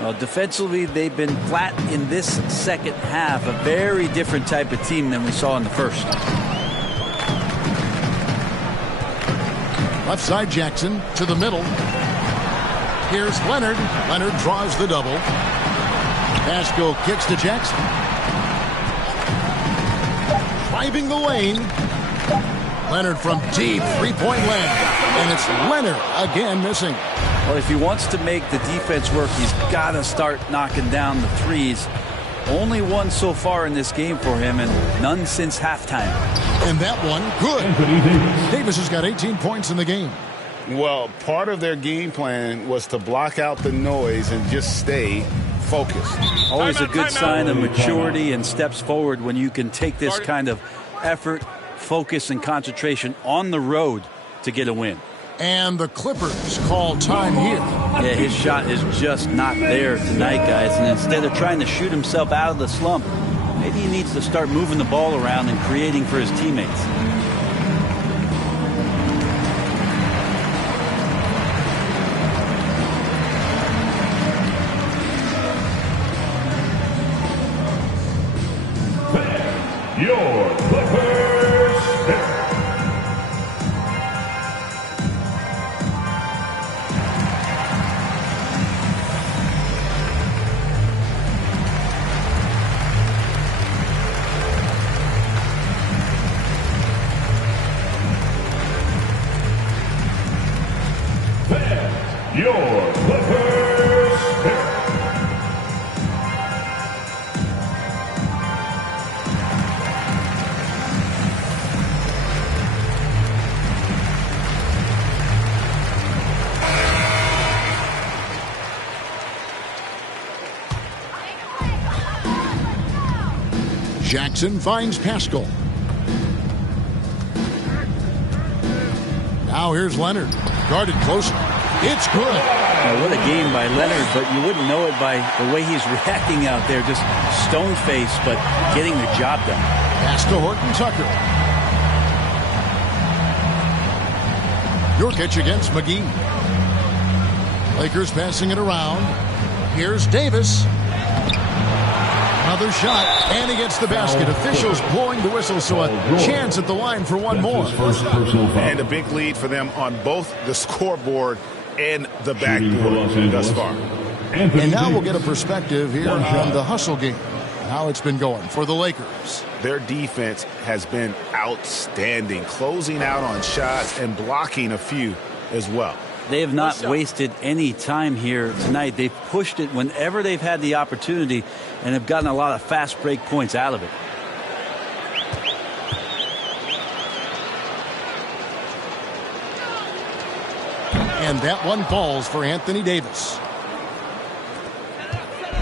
Well, defensively, they've been flat in this second half. A very different type of team than we saw in the first. Left side Jackson to the middle. Here's Leonard. Leonard draws the double. Pascal kicks to Jackson. Driving the lane. Leonard from deep three-point land. And it's Leonard again missing. Well, if he wants to make the defense work, he's got to start knocking down the threes. Only one so far in this game for him, and none since halftime. And that one, good. Davis has got 18 points in the game. Well, part of their game plan was to block out the noise and just stay focused. Always a good sign of maturity and steps forward when you can take this kind of effort focus and concentration on the road to get a win. And the Clippers call time here. Yeah, his shot is just not there tonight, guys. And instead of trying to shoot himself out of the slump, maybe he needs to start moving the ball around and creating for his teammates. Your Clippers pick. Your Clippers pick. Jackson finds Pascal. Now here's Leonard. Guarded closer. It's good. Now, what a game by Leonard, but you wouldn't know it by the way he's reacting out there. Just stone-faced, but getting the job done. Pass to Horton Tucker. Nurkic against McGee. Lakers passing it around. Here's Davis. Another shot, and he gets the basket. Officials blowing the whistle, so a chance at the line for one more. And a big lead for them on both the scoreboard and the backboard thus far. And now we'll get a perspective here on the hustle game. How it's been going for the Lakers. Their defense has been outstanding, closing out on shots and blocking a few as well. They have not wasted any time here tonight. They've pushed it whenever they've had the opportunity and have gotten a lot of fast break points out of it. And that one falls for Anthony Davis.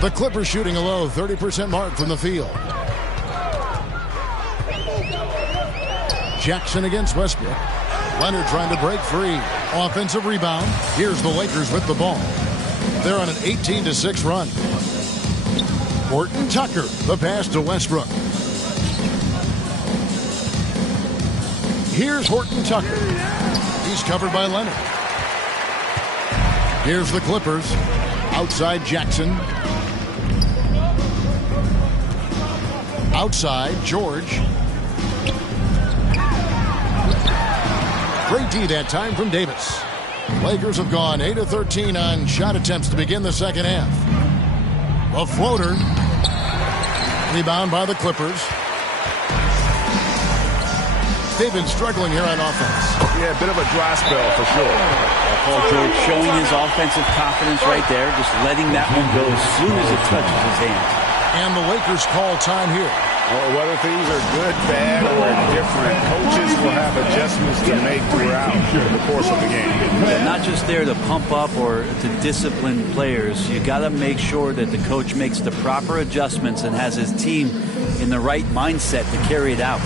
The Clippers shooting a low 30% mark from the field. Jackson against Westbrook. Leonard trying to break free. Offensive rebound. Here's the Lakers with the ball. They're on an 18-6 run. Horton Tucker, the pass to Westbrook. Here's Horton Tucker. He's covered by Leonard. Here's the Clippers. Outside Jackson. Outside George. Great D that time from Davis. Lakers have gone 8 of 13 on shot attempts to begin the second half. A floater. Rebound by the Clippers. They've been struggling here on offense. Yeah, a bit of a dry spell for sure. Paul George showing his offensive confidence right there, just letting that one go as soon as it touches his hand. And the Lakers call time here. Well, whether things are good, bad, or different, coaches will have adjustments to make throughout the course of the game. They're not just there to pump up or to discipline players. You got to make sure that the coach makes the proper adjustments and has his team in the right mindset to carry it out.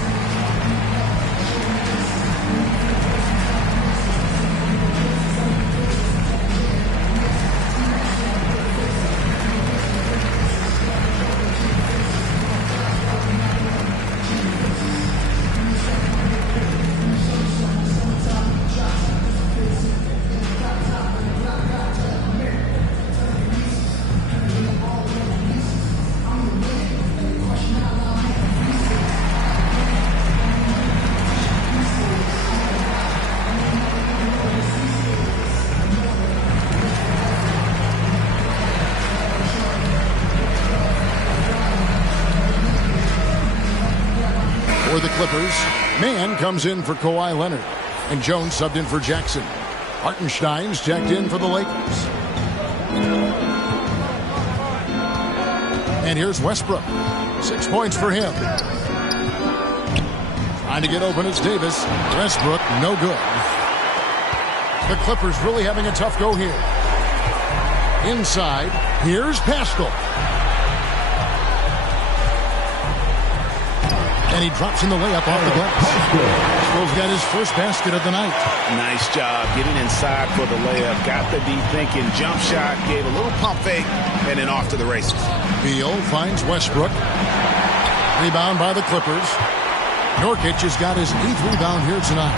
For the Clippers, Mann comes in for Kawhi Leonard, and Jones subbed in for Jackson. Hartenstein's checked in for the Lakers. And here's Westbrook. 6 points for him. Trying to get open, it's Davis. Westbrook, no good. The Clippers really having a tough go here. Inside, here's Pascal. And he drops in the layup off the glass. Sproul's got his first basket of the night. Nice job getting inside for the layup. Got the D thinking. Jump shot. Gave a little pump fake. And then off to the races. Beal finds Westbrook. Rebound by the Clippers. Nurkic has got his 8th rebound here tonight.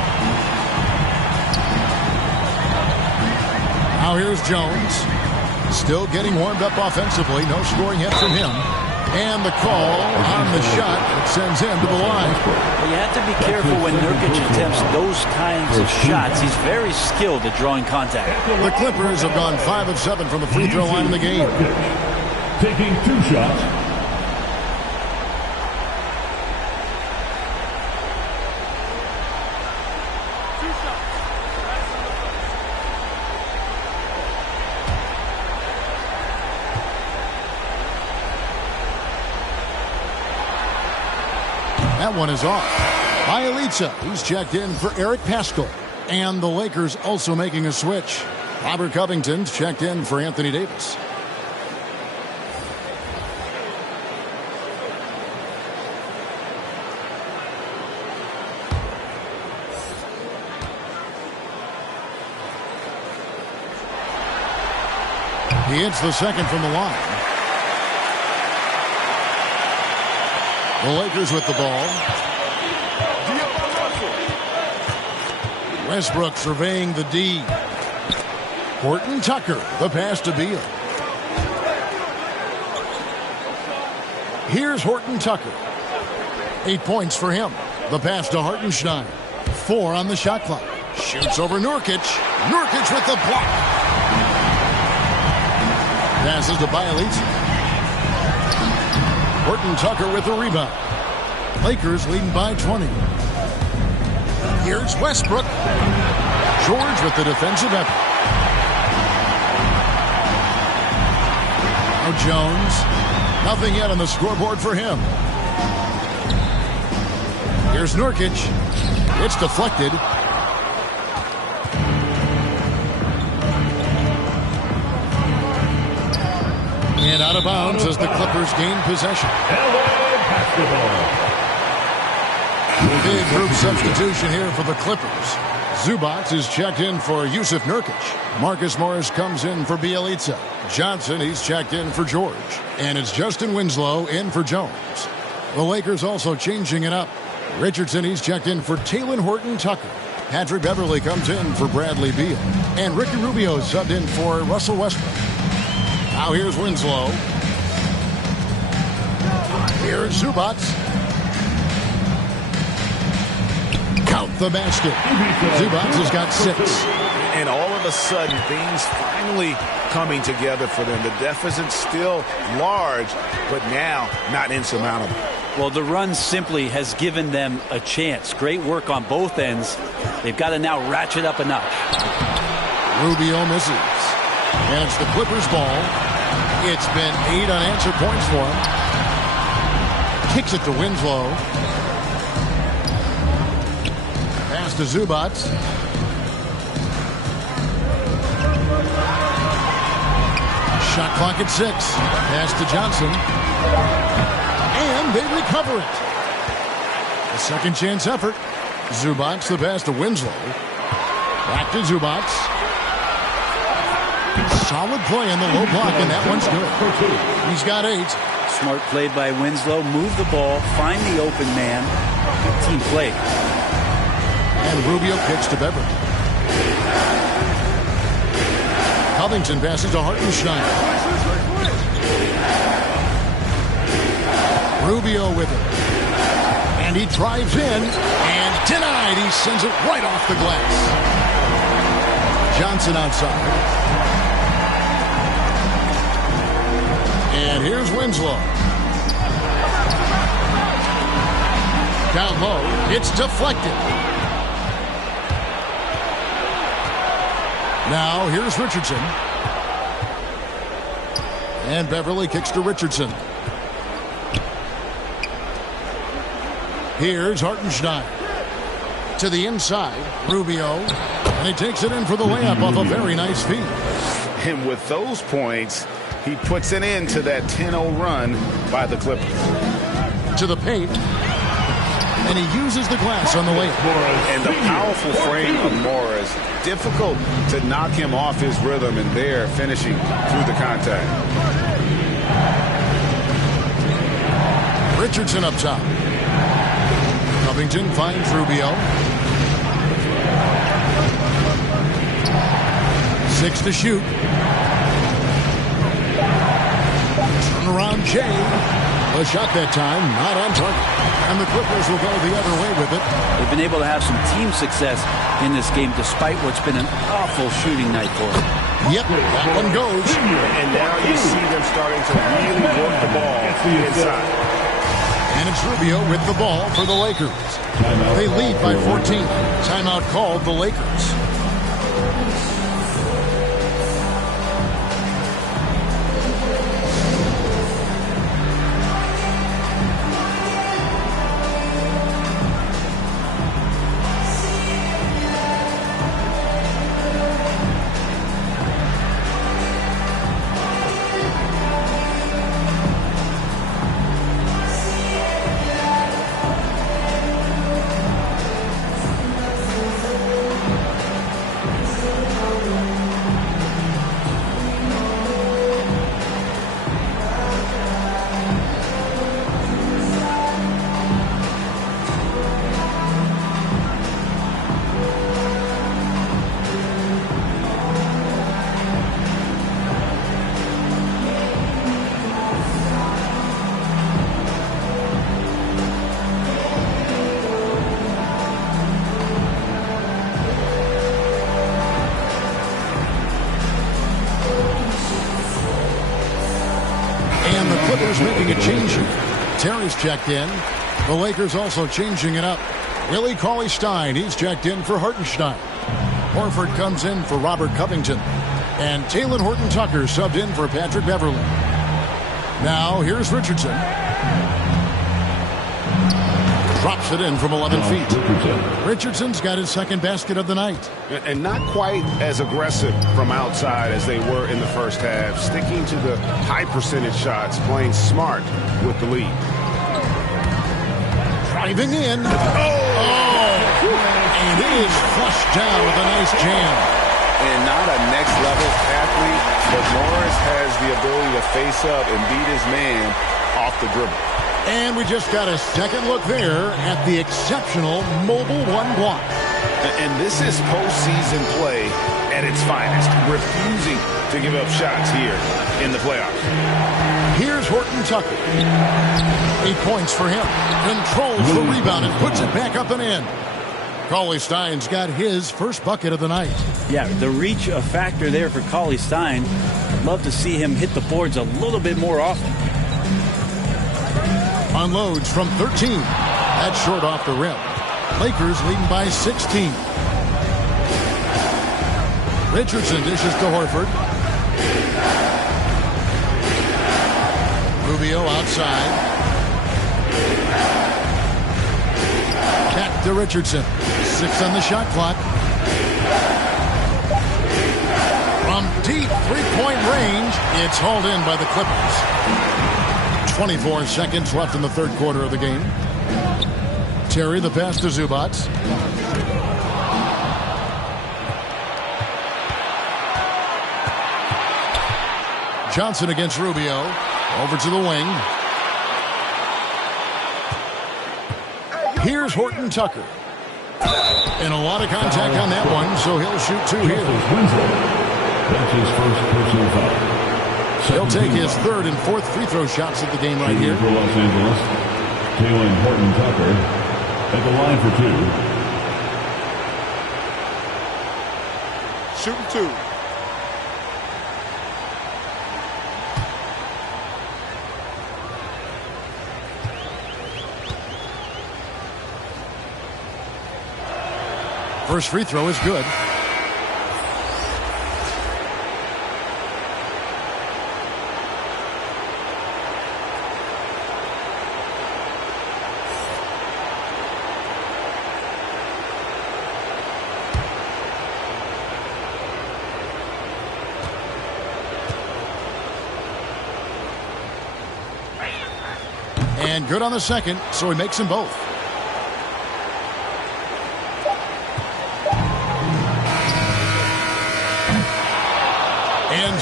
Now here's Jones. Still getting warmed up offensively. No scoring yet from him. And the call on the shot that sends him to the line. Well, you have to be careful when Nurkic attempts those kinds of shots. He's very skilled at drawing contact. The Clippers have gone 5 of 7 from the free throw line in the game. Taking 2 shots. That one is off. Bjelica, he's checked in for Eric Paschall. And the Lakers also making a switch. Robert Covington's checked in for Anthony Davis. He hits the second from the line. The Lakers with the ball. Westbrook surveying the D. Horton Tucker, the pass to Beal. Here's Horton Tucker. 8 points for him. The pass to Hartenstein. 4 on the shot clock. Shoots over Nurkic. Nurkic with the block. Passes to Bjelica. Horton Tucker with the rebound. Lakers leading by 20. Here's Westbrook. George with the defensive effort. Now Jones. Nothing yet on the scoreboard for him. Here's Nurkic. It's deflected. And out of bounds as the Clippers gain possession. Big group substitution here for the Clippers. Zubac is checked in for Yusuf Nurkic. Marcus Morris comes in for Bjelica. Johnson, he's checked in for George. And it's Justin Winslow in for Jones. The Lakers also changing it up. Richardson, he's checked in for Talen Horton Tucker. Patrick Beverly comes in for Bradley Beal. And Ricky Rubio subbed in for Russell Westbrook. Now here's Winslow. Here's Zubac. Count the basket. Zubac has got 6. And all of a sudden, things finally coming together for them. The deficit's still large, but now not insurmountable. Well, the run simply has given them a chance. Great work on both ends. They've got to now ratchet up a notch. Rubio misses. And it's the Clippers' ball. It's been 8 unanswered points for him. Kicks it to Winslow. Pass to Zubac. Shot clock at 6. Pass to Johnson. And they recover it. A second chance effort. Zubac, the pass to Winslow. Back to Zubac. Solid play in the low block, and that one's good. He's got 8. Smart play by Winslow. Move the ball. Find the open man. Good team play. And Rubio kicks to Beverly. Covington passes to Hartenstein. Rubio with it. And he drives in. And denied. He sends it right off the glass. Johnson outside. And here's Winslow. Down low. It's deflected. Now here's Richardson. And Beverly kicks to Richardson. Here's Hartenstein. To the inside. Rubio. And he takes it in for the layup off a very nice feed. And with those points, he puts an end to that 10-0 run by the Clippers. To the paint. And he uses the glass on the layup. And the powerful frame of Morris, difficult to knock him off his rhythm, and there finishing through the contact. Richardson up top. Covington finds Rubio. 6 to shoot. Turn around Jay. A shot that time, not on target. And the Clippers will go the other way with it. They've been able to have some team success in this game despite what's been an awful shooting night for them. Yep, that one goes. And now you see them starting to really work the ball inside. And it's Rubio with the ball for the Lakers. They lead by 14. Timeout called the Lakers. Clippers making a change here. Terry's checked in. The Lakers also changing it up. Willie Cauley-Stein, he's checked in for Hartenstein. Horford comes in for Robert Covington. And Talen Horton-Tucker subbed in for Patrick Beverley. Now here's Richardson. Drops it in from 11 feet. Richardson's got his second basket of the night. And not quite as aggressive from outside as they were in the first half. Sticking to the high percentage shots, playing smart with the lead. Driving in. And he is flushed down with a nice jam. And not a next-level athlete, but Morris has the ability to face up and beat his man off the dribble. And we just got a second look there at the exceptional Mobile One block. And this is postseason play at its finest, refusing to give up shots here in the playoffs. Here's Horton-Tucker. 8 points for him. Controls the rebound and puts it back up and in. Cauley-Stein's got his first bucket of the night. Yeah, the reach a factor there for Cauley-Stein. I'd love to see him hit the boards a little bit more often. Unloads from 13. That's short off the rim. Lakers leading by 16. Richardson dishes to Horford. Rubio outside. Back to Richardson. 6 on the shot clock. From deep three-point range, it's hauled in by the Clippers. 24 seconds left in the third quarter of the game. Terry, the pass to Zubac. Johnson against Rubio. Over to the wing. Here's Horton-Tucker. And a lot of contact on that one, so he'll shoot 2 here. That's his first personal foul. He'll take his third and fourth free throw shots at the game right here. For Los Angeles, Talen Horton-Tucker at the line for 2. Shooting 2. First free throw is good. And good on the second, so he makes them both.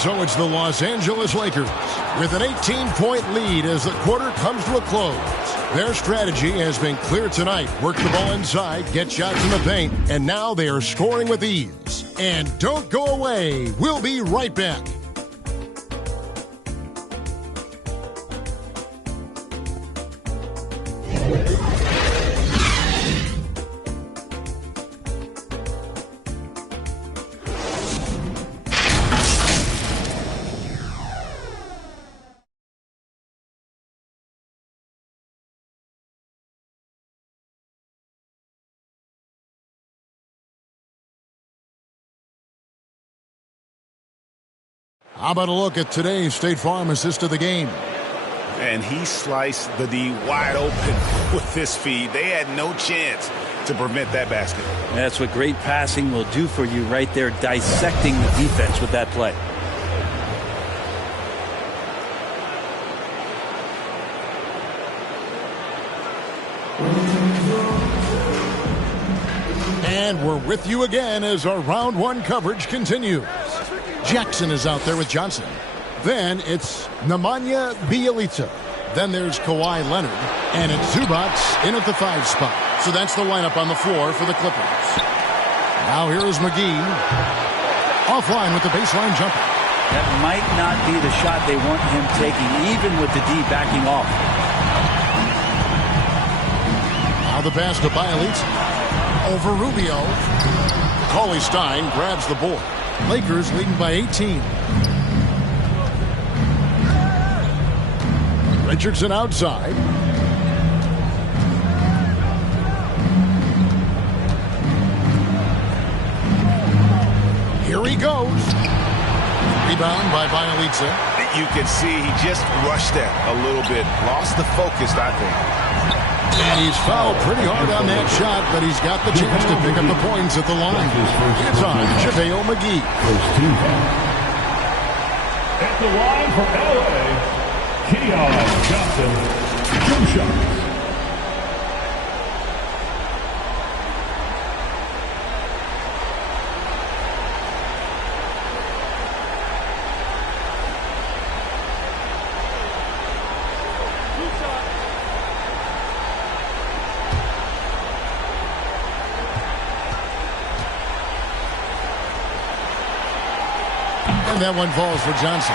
so it's the Los Angeles Lakers with an 18-point lead as the quarter comes to a close. Their strategy has been clear tonight. Work the ball inside, get shots in the paint, and now they are scoring with ease. And don't go away. We'll be right back. How about a look at today's State Farm assist of the game? And he sliced the D wide open with this feed. They had no chance to prevent that basket. That's what great passing will do for you right there, dissecting the defense with that play. And we're with you again as our round one coverage continues. Jackson is out there with Johnson. Then it's Nemanja Bjelica. Then there's Kawhi Leonard. And it's Zubac in at the 5 spot. So that's the lineup on the floor for the Clippers. Now here is McGee. Offline with the baseline jumper. That might not be the shot they want him taking, even with the D backing off. Now the pass to Bjelica. Over Rubio. Cauley-Stein grabs the board. Lakers leading by 18. Richardson outside. Here he goes. Rebound by Bjelica. You can see he just rushed that a little bit. Lost the focus, I think. And he's fouled pretty hard on that shot, but he's got the chance to pick up the points at the line. It's on JaVale McGee. At the line for L.A., Keon Johnson, 2 shots. And that one falls for Johnson.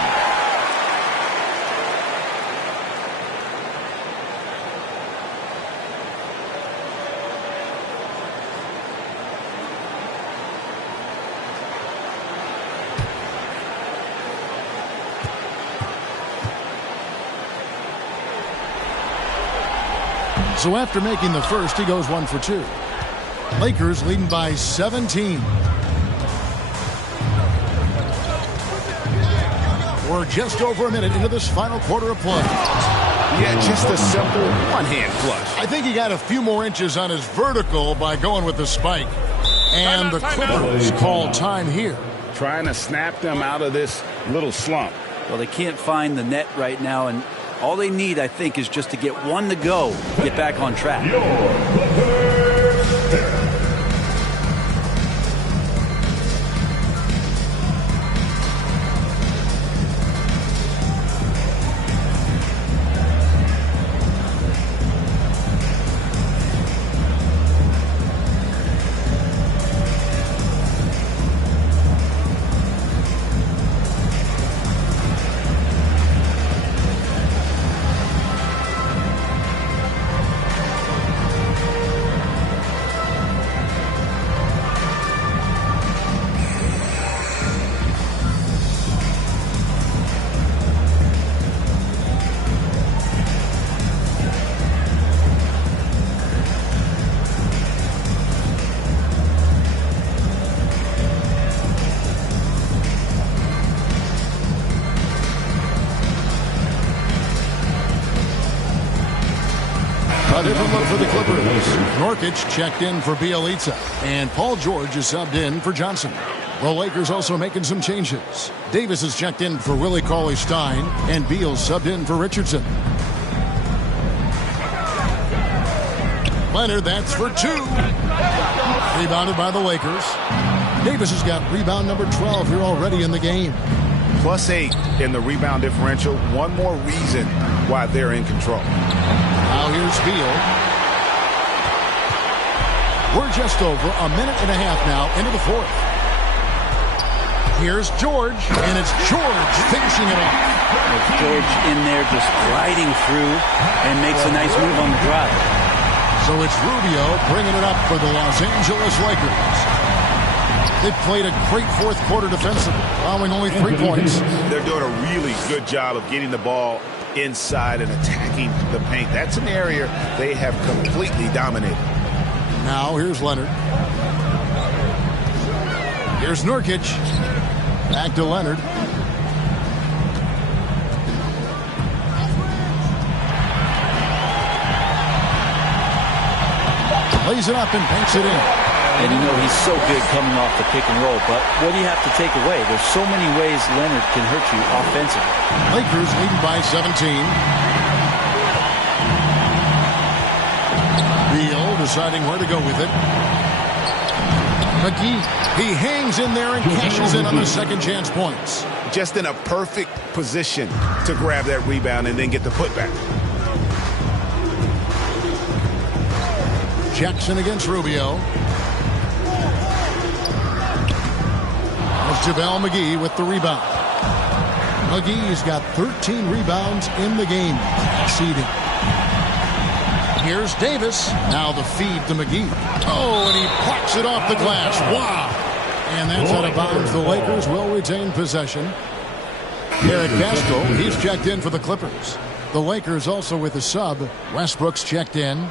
So after making the first, he goes 1 for 2. Lakers leading by 17. We're just over a minute into this final quarter of play. Yeah, just a simple one-hand flush. I think he got a few more inches on his vertical by going with the spike. And the Clippers call time here. Trying to snap them out of this little slump. Well, they can't find the net right now, and all they need, I think, is just to get one to go, get back on track. A different look for the Clippers. Nurkic checked in for Bjelica, and Paul George is subbed in for Johnson. The Lakers also making some changes. Davis is checked in for Willie Cauley-Stein, and Beal subbed in for Richardson. Leonard, that's for 2. Rebounded by the Lakers. Davis has got rebound number 12 here already in the game. +8 in the rebound differential. One more reason why they're in control. Now here's Beal. We're just over a minute and a half now into the fourth. Here's George, and it's George finishing it off. George in there just gliding through and makes a nice move on the drive. So it's Rubio bringing it up for the Los Angeles Lakers. They played a great fourth quarter defensively, allowing only 3 points. They're doing a really good job of getting the ball inside and attacking the paint. That's an area they have completely dominated. Now here's Leonard. Here's Nurkic. Back to Leonard. Lays it up and banks it in. And you know he's so good coming off the pick and roll, but what do you have to take away? There's so many ways Leonard can hurt you offensively. Lakers leading by 17. Beal deciding where to go with it. McGee, he hangs in there and cashes in on the second chance points. Just in a perfect position to grab that rebound and then get the putback. Jackson against Rubio. That's JaVale McGee with the rebound. McGee's got 13 rebounds in the game. Exceeding. Here's Davis. Now the feed to McGee. Oh, and he plucks it off the glass. Wow. And that's out of bounds. The Lakers will retain possession. Eric Gasco, he's checked in for the Clippers. The Lakers also with a sub. Westbrook's checked in.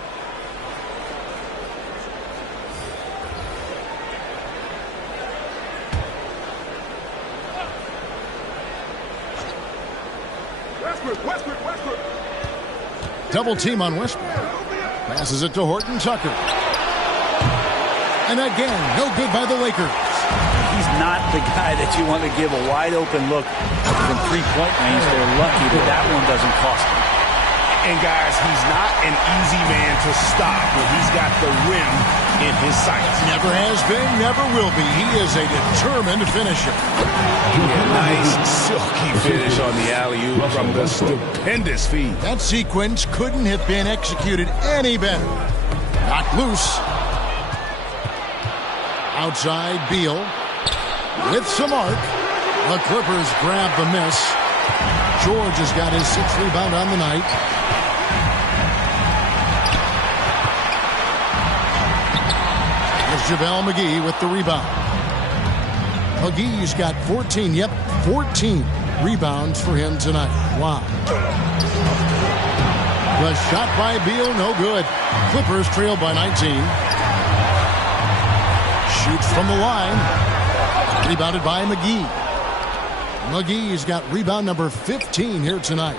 Double team on Westbrook. Passes it to Horton Tucker. And again, no good by the Lakers. He's not the guy that you want to give a wide open look from three-point range. They're lucky that that one doesn't cost them. And guys, he's not an easy man to stop when he's got the rim in his sights. Never has been, never will be. He is a determined finisher. Nice silky finish on the alley-oop from the stupendous feed. That sequence couldn't have been executed any better. Knocked loose. Outside, Beal with some arc. The Clippers grab the miss. George has got his 6th rebound on the night. There's JaVale McGee with the rebound. McGee's got 14, 14 rebounds for him tonight. Wow. The shot by Beal, no good. Clippers trail by 19. Shoots from the line. Rebounded by McGee. McGee's got rebound number 15 here tonight.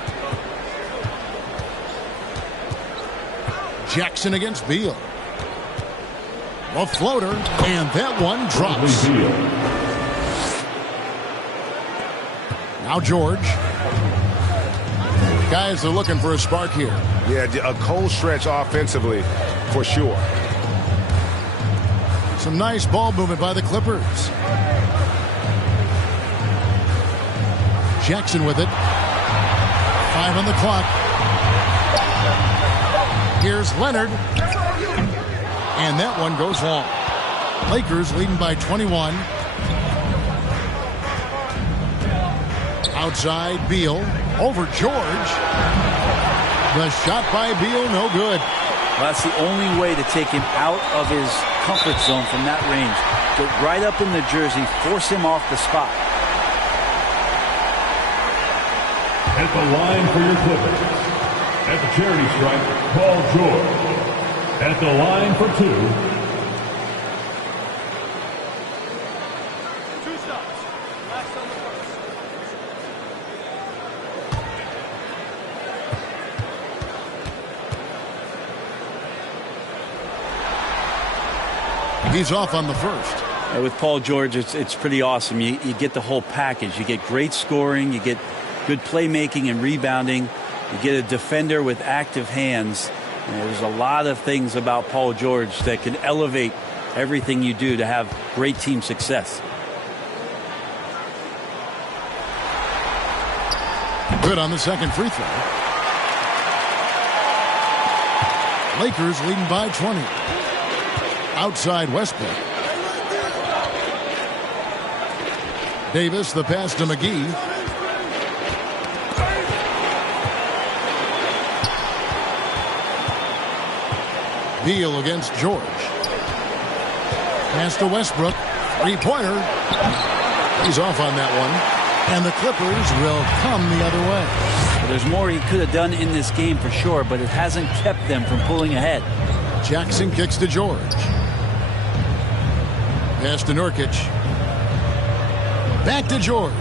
Jackson against Beal. A floater, and that one drops. Now George. Guys are looking for a spark here. Yeah, a cold stretch offensively for sure. Some nice ball movement by the Clippers. Jackson with it. 5 on the clock. Here's Leonard. And that one goes long. Lakers leading by 21. Outside, Beal. Over George. The shot by Beal, no good. Well, that's the only way to take him out of his comfort zone from that range. Get right up in the jersey, force him off the spot. At the line for your Clippers. At the charity stripe, Paul George. At the line for 2. 2 shots. Last on the first. He's off on the first. And with Paul George, it's pretty awesome. You get the whole package. You get great scoring. You get good playmaking and rebounding. You get a defender with active hands. There's a lot of things about Paul George that can elevate everything you do to have great team success. Good on the second free throw. Lakers leading by 20. Outside Westbrook. Davis, the pass to McGee. Beal against George. Pass to Westbrook. Three-pointer. He's off on that one. And the Clippers will come the other way. Well, there's more he could have done in this game for sure, but it hasn't kept them from pulling ahead. Jackson kicks to George. Pass to Nurkic. Back to George.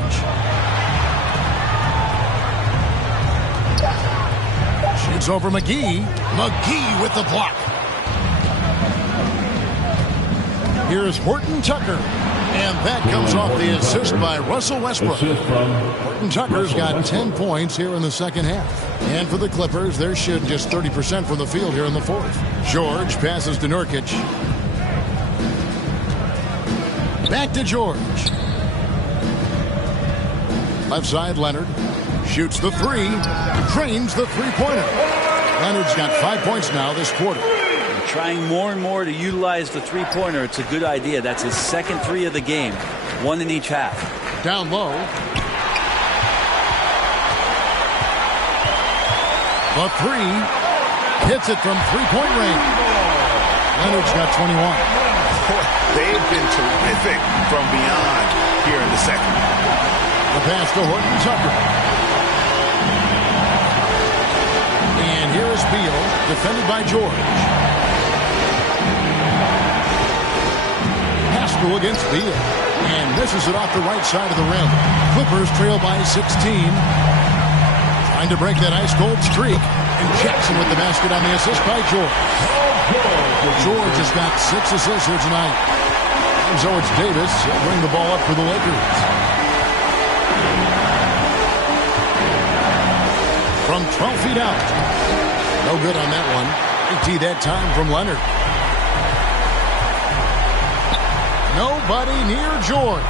Shoots over McGee. McGee with the block. Here's Horton Tucker. And that comes off the assist by Russell Westbrook. Horton Tucker's got 10 points here in the second half. And for the Clippers, they're shooting just 30% from the field here in the fourth. George passes to Nurkic. Back to George. Left side, Leonard. Shoots the three. Drains the three-pointer. Leonard's got 5 points now this quarter. Trying more and more to utilize the three-pointer. It's a good idea. That's his second three of the game. One in each half. Down low. The three. Hits it from three-point range. Leonard's got 21. They've been terrific from beyond here in the second. The pass to Horton Tucker. And here is Beal, defended by George. Haskell against Beal. And misses it off the right side of the rim. Clippers trail by 16. Trying to break that ice-cold streak. And Jackson with the basket on the assist by George. George has got 6 assists here tonight. And so it's Davis. He'll bring the ball up for the Lakers. From 12 feet out. No good on that one. Big T that time from Leonard. Nobody near George.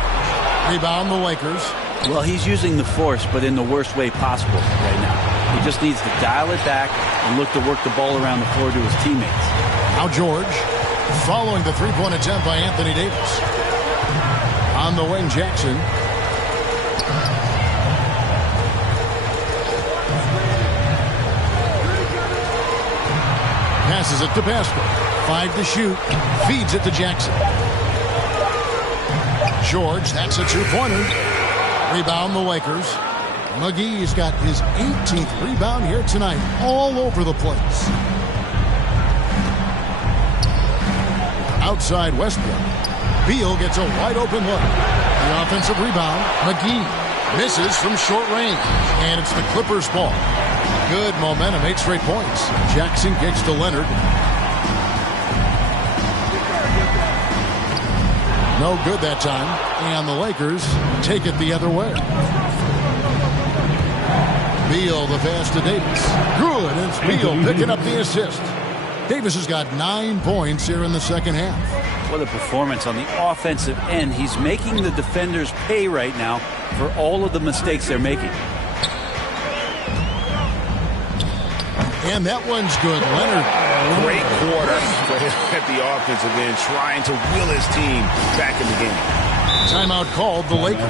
Rebound the Lakers. Well, he's using the force, but in the worst way possible right now. He just needs to dial it back and look to work the ball around the floor to his teammates. Now George, following the three-point attempt by Anthony Davis. On the wing, Jackson. Passes it to Pascal. 5 to shoot. Feeds it to Jackson. George, that's a two-pointer. Rebound the Lakers. McGee's got his 18th rebound here tonight. All over the place. Outside Westbrook. Beal gets a wide-open look. The offensive rebound. McGee misses from short range. And it's the Clippers' ball. Good momentum, 8 straight points. Jackson kicks to Leonard. No good that time. And the Lakers take it the other way. Beal, the pass to Davis. Good, and it's Beal picking up the assist. Davis has got 9 points here in the second half. What a performance on the offensive end. He's making the defenders pay right now for all of the mistakes they're making. And that one's good. Leonard. Great quarter at the offensive end, trying to will his team back in the game. Timeout called the Lakers.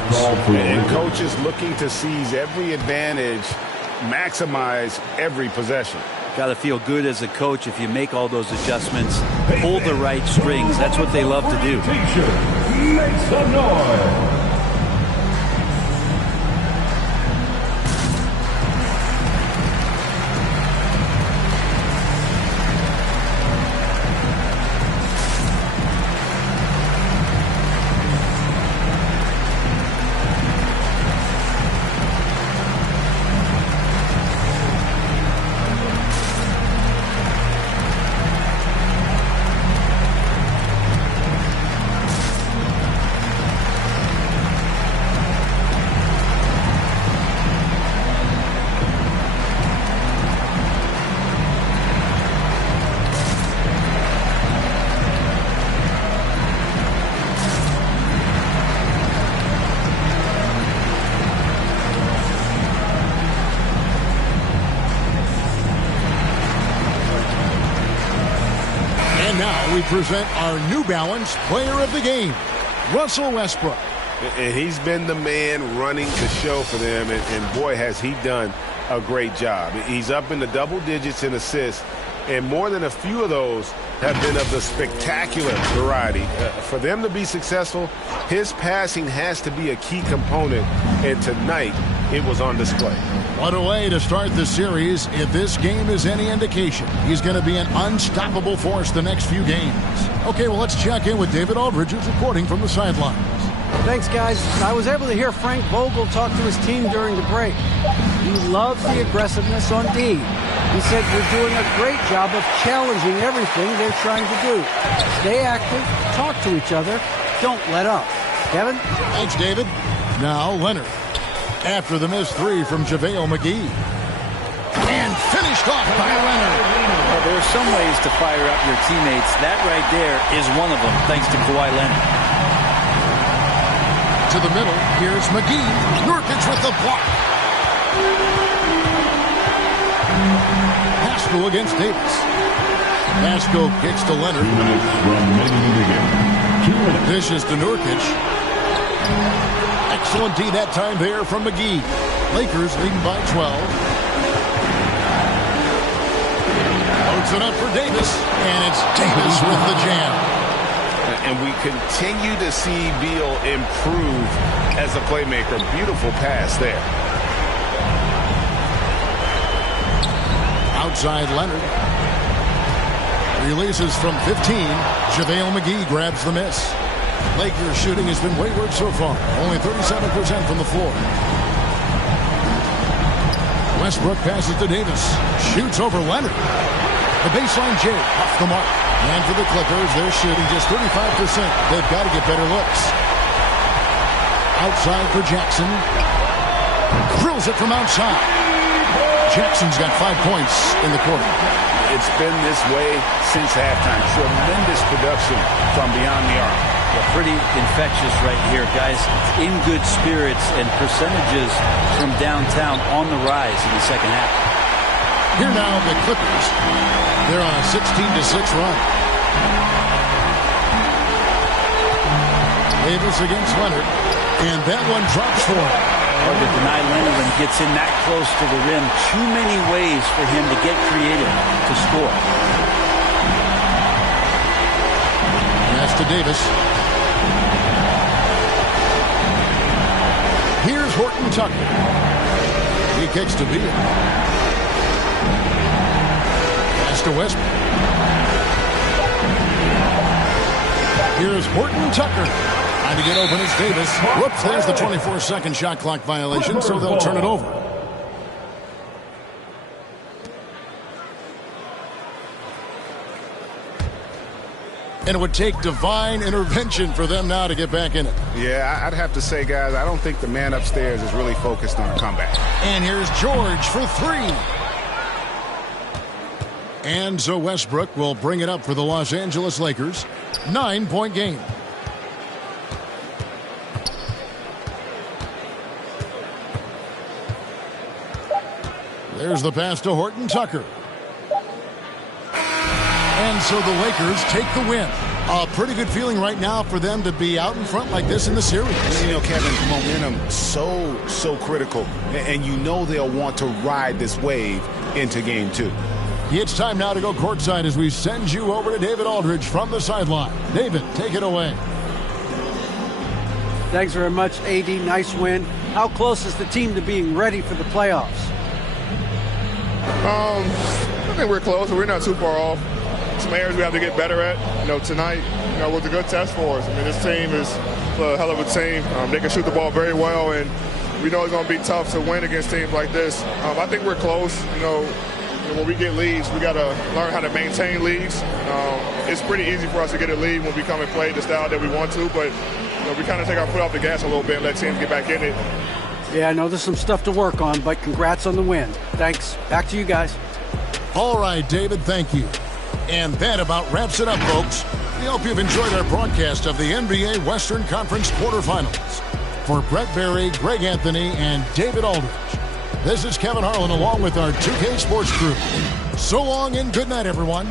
And coaches looking to seize every advantage, maximize every possession. Got to feel good as a coach if you make all those adjustments, pull the right strings. That's what they love to do. Make some noise. we present our New Balance Player of the Game, Russell Westbrook. And he's been the man running the show for them, and boy, has he done a great job. He's up in the double digits in assists, and more than a few of those have been of the spectacular variety. For them to be successful, his passing has to be a key component, and tonight it was on display. What a way to start the series. If this game is any indication, he's going to be an unstoppable force the next few games. Okay, well, let's check in with David Aldridge, who's reporting from the sidelines. Thanks, guys. I was able to hear Frank Vogel talk to his team during the break. He loves the aggressiveness on D. He said we're doing a great job of challenging everything they're trying to do. Stay active, talk to each other, don't let up. Kevin? Thanks, David. Now Leonard. After the missed three from JaVale McGee. And finished off by Leonard. Well, there are some ways to fire up your teammates. That right there is one of them, thanks to Kawhi Leonard. To the middle, here's McGee. Nurkic with the block. Pascal against Davis. Pascal kicks to Leonard. 2 minutes remaining in the game. 2 minutes. Dishes to Nurkic. Excellent D that time there from McGee. Lakers leading by 12. Loads it up for Davis, and it's Davis with the jam. And we continue to see Beal improve as a playmaker. Beautiful pass there. Outside Leonard. Releases from 15. JaVale McGee grabs the miss. Lakers shooting has been wayward so far. Only 37% from the floor. Westbrook passes to Davis. Shoots over Leonard. The baseline J off the mark. And for the Clippers, they're shooting just 35%. They've got to get better looks. Outside for Jackson. Drills it from outside. Jackson's got 5 points in the quarter. It's been this way since halftime. Tremendous production from beyond the arc. Yeah, pretty infectious right here, guys. In good spirits and percentages from downtown on the rise in the second half. Here now, the Clippers. They're on a 16-6 run. Davis against Leonard. And that one drops for him. Hard to deny Leonard when he gets in that close to the rim. Too many ways for him to get creative to score. And that's to Davis. Here's Horton Tucker. He kicks to Beal. Pass to Westbrook. Here's Horton Tucker. Trying to get open is Davis. Whoops, there's the 24-second shot clock violation, so they'll turn it over. And it would take divine intervention for them now to get back in it. Yeah, I'd have to say, guys, I don't think the man upstairs is really focused on a comeback. And here's George for three. And so Westbrook will bring it up for the Los Angeles Lakers. 9-point game. There's the pass to Horton Tucker. And so the Lakers take the win. A pretty good feeling right now for them to be out in front like this in the series. You know, Kevin, momentum so critical. And you know they'll want to ride this wave into game 2. It's time now to go courtside as we send you over to David Aldridge from the sideline. David, take it away. Thanks very much, AD. Nice win. How close is the team to being ready for the playoffs? I think we're close, but we're not too far off. Some areas we have to get better at. Tonight, was a good test for us. I mean, this team is a hell of a team. They can shoot the ball very well, and we know it's going to be tough to win against teams like this. I think we're close. When we get leads, we got to learn how to maintain leads. It's pretty easy for us to get a lead when we come and play the style that we want to, but we kind of take our foot off the gas a little bit and let teams get back in it. Yeah, I know there's some stuff to work on, but congrats on the win. Thanks. Back to you guys. All right, David, thank you. And that about wraps it up, folks. We hope you've enjoyed our broadcast of the NBA Western Conference quarterfinals. For Brett Berry, Greg Anthony, and David Aldridge, this is Kevin Harlan along with our 2K Sports crew. So long and good night, everyone.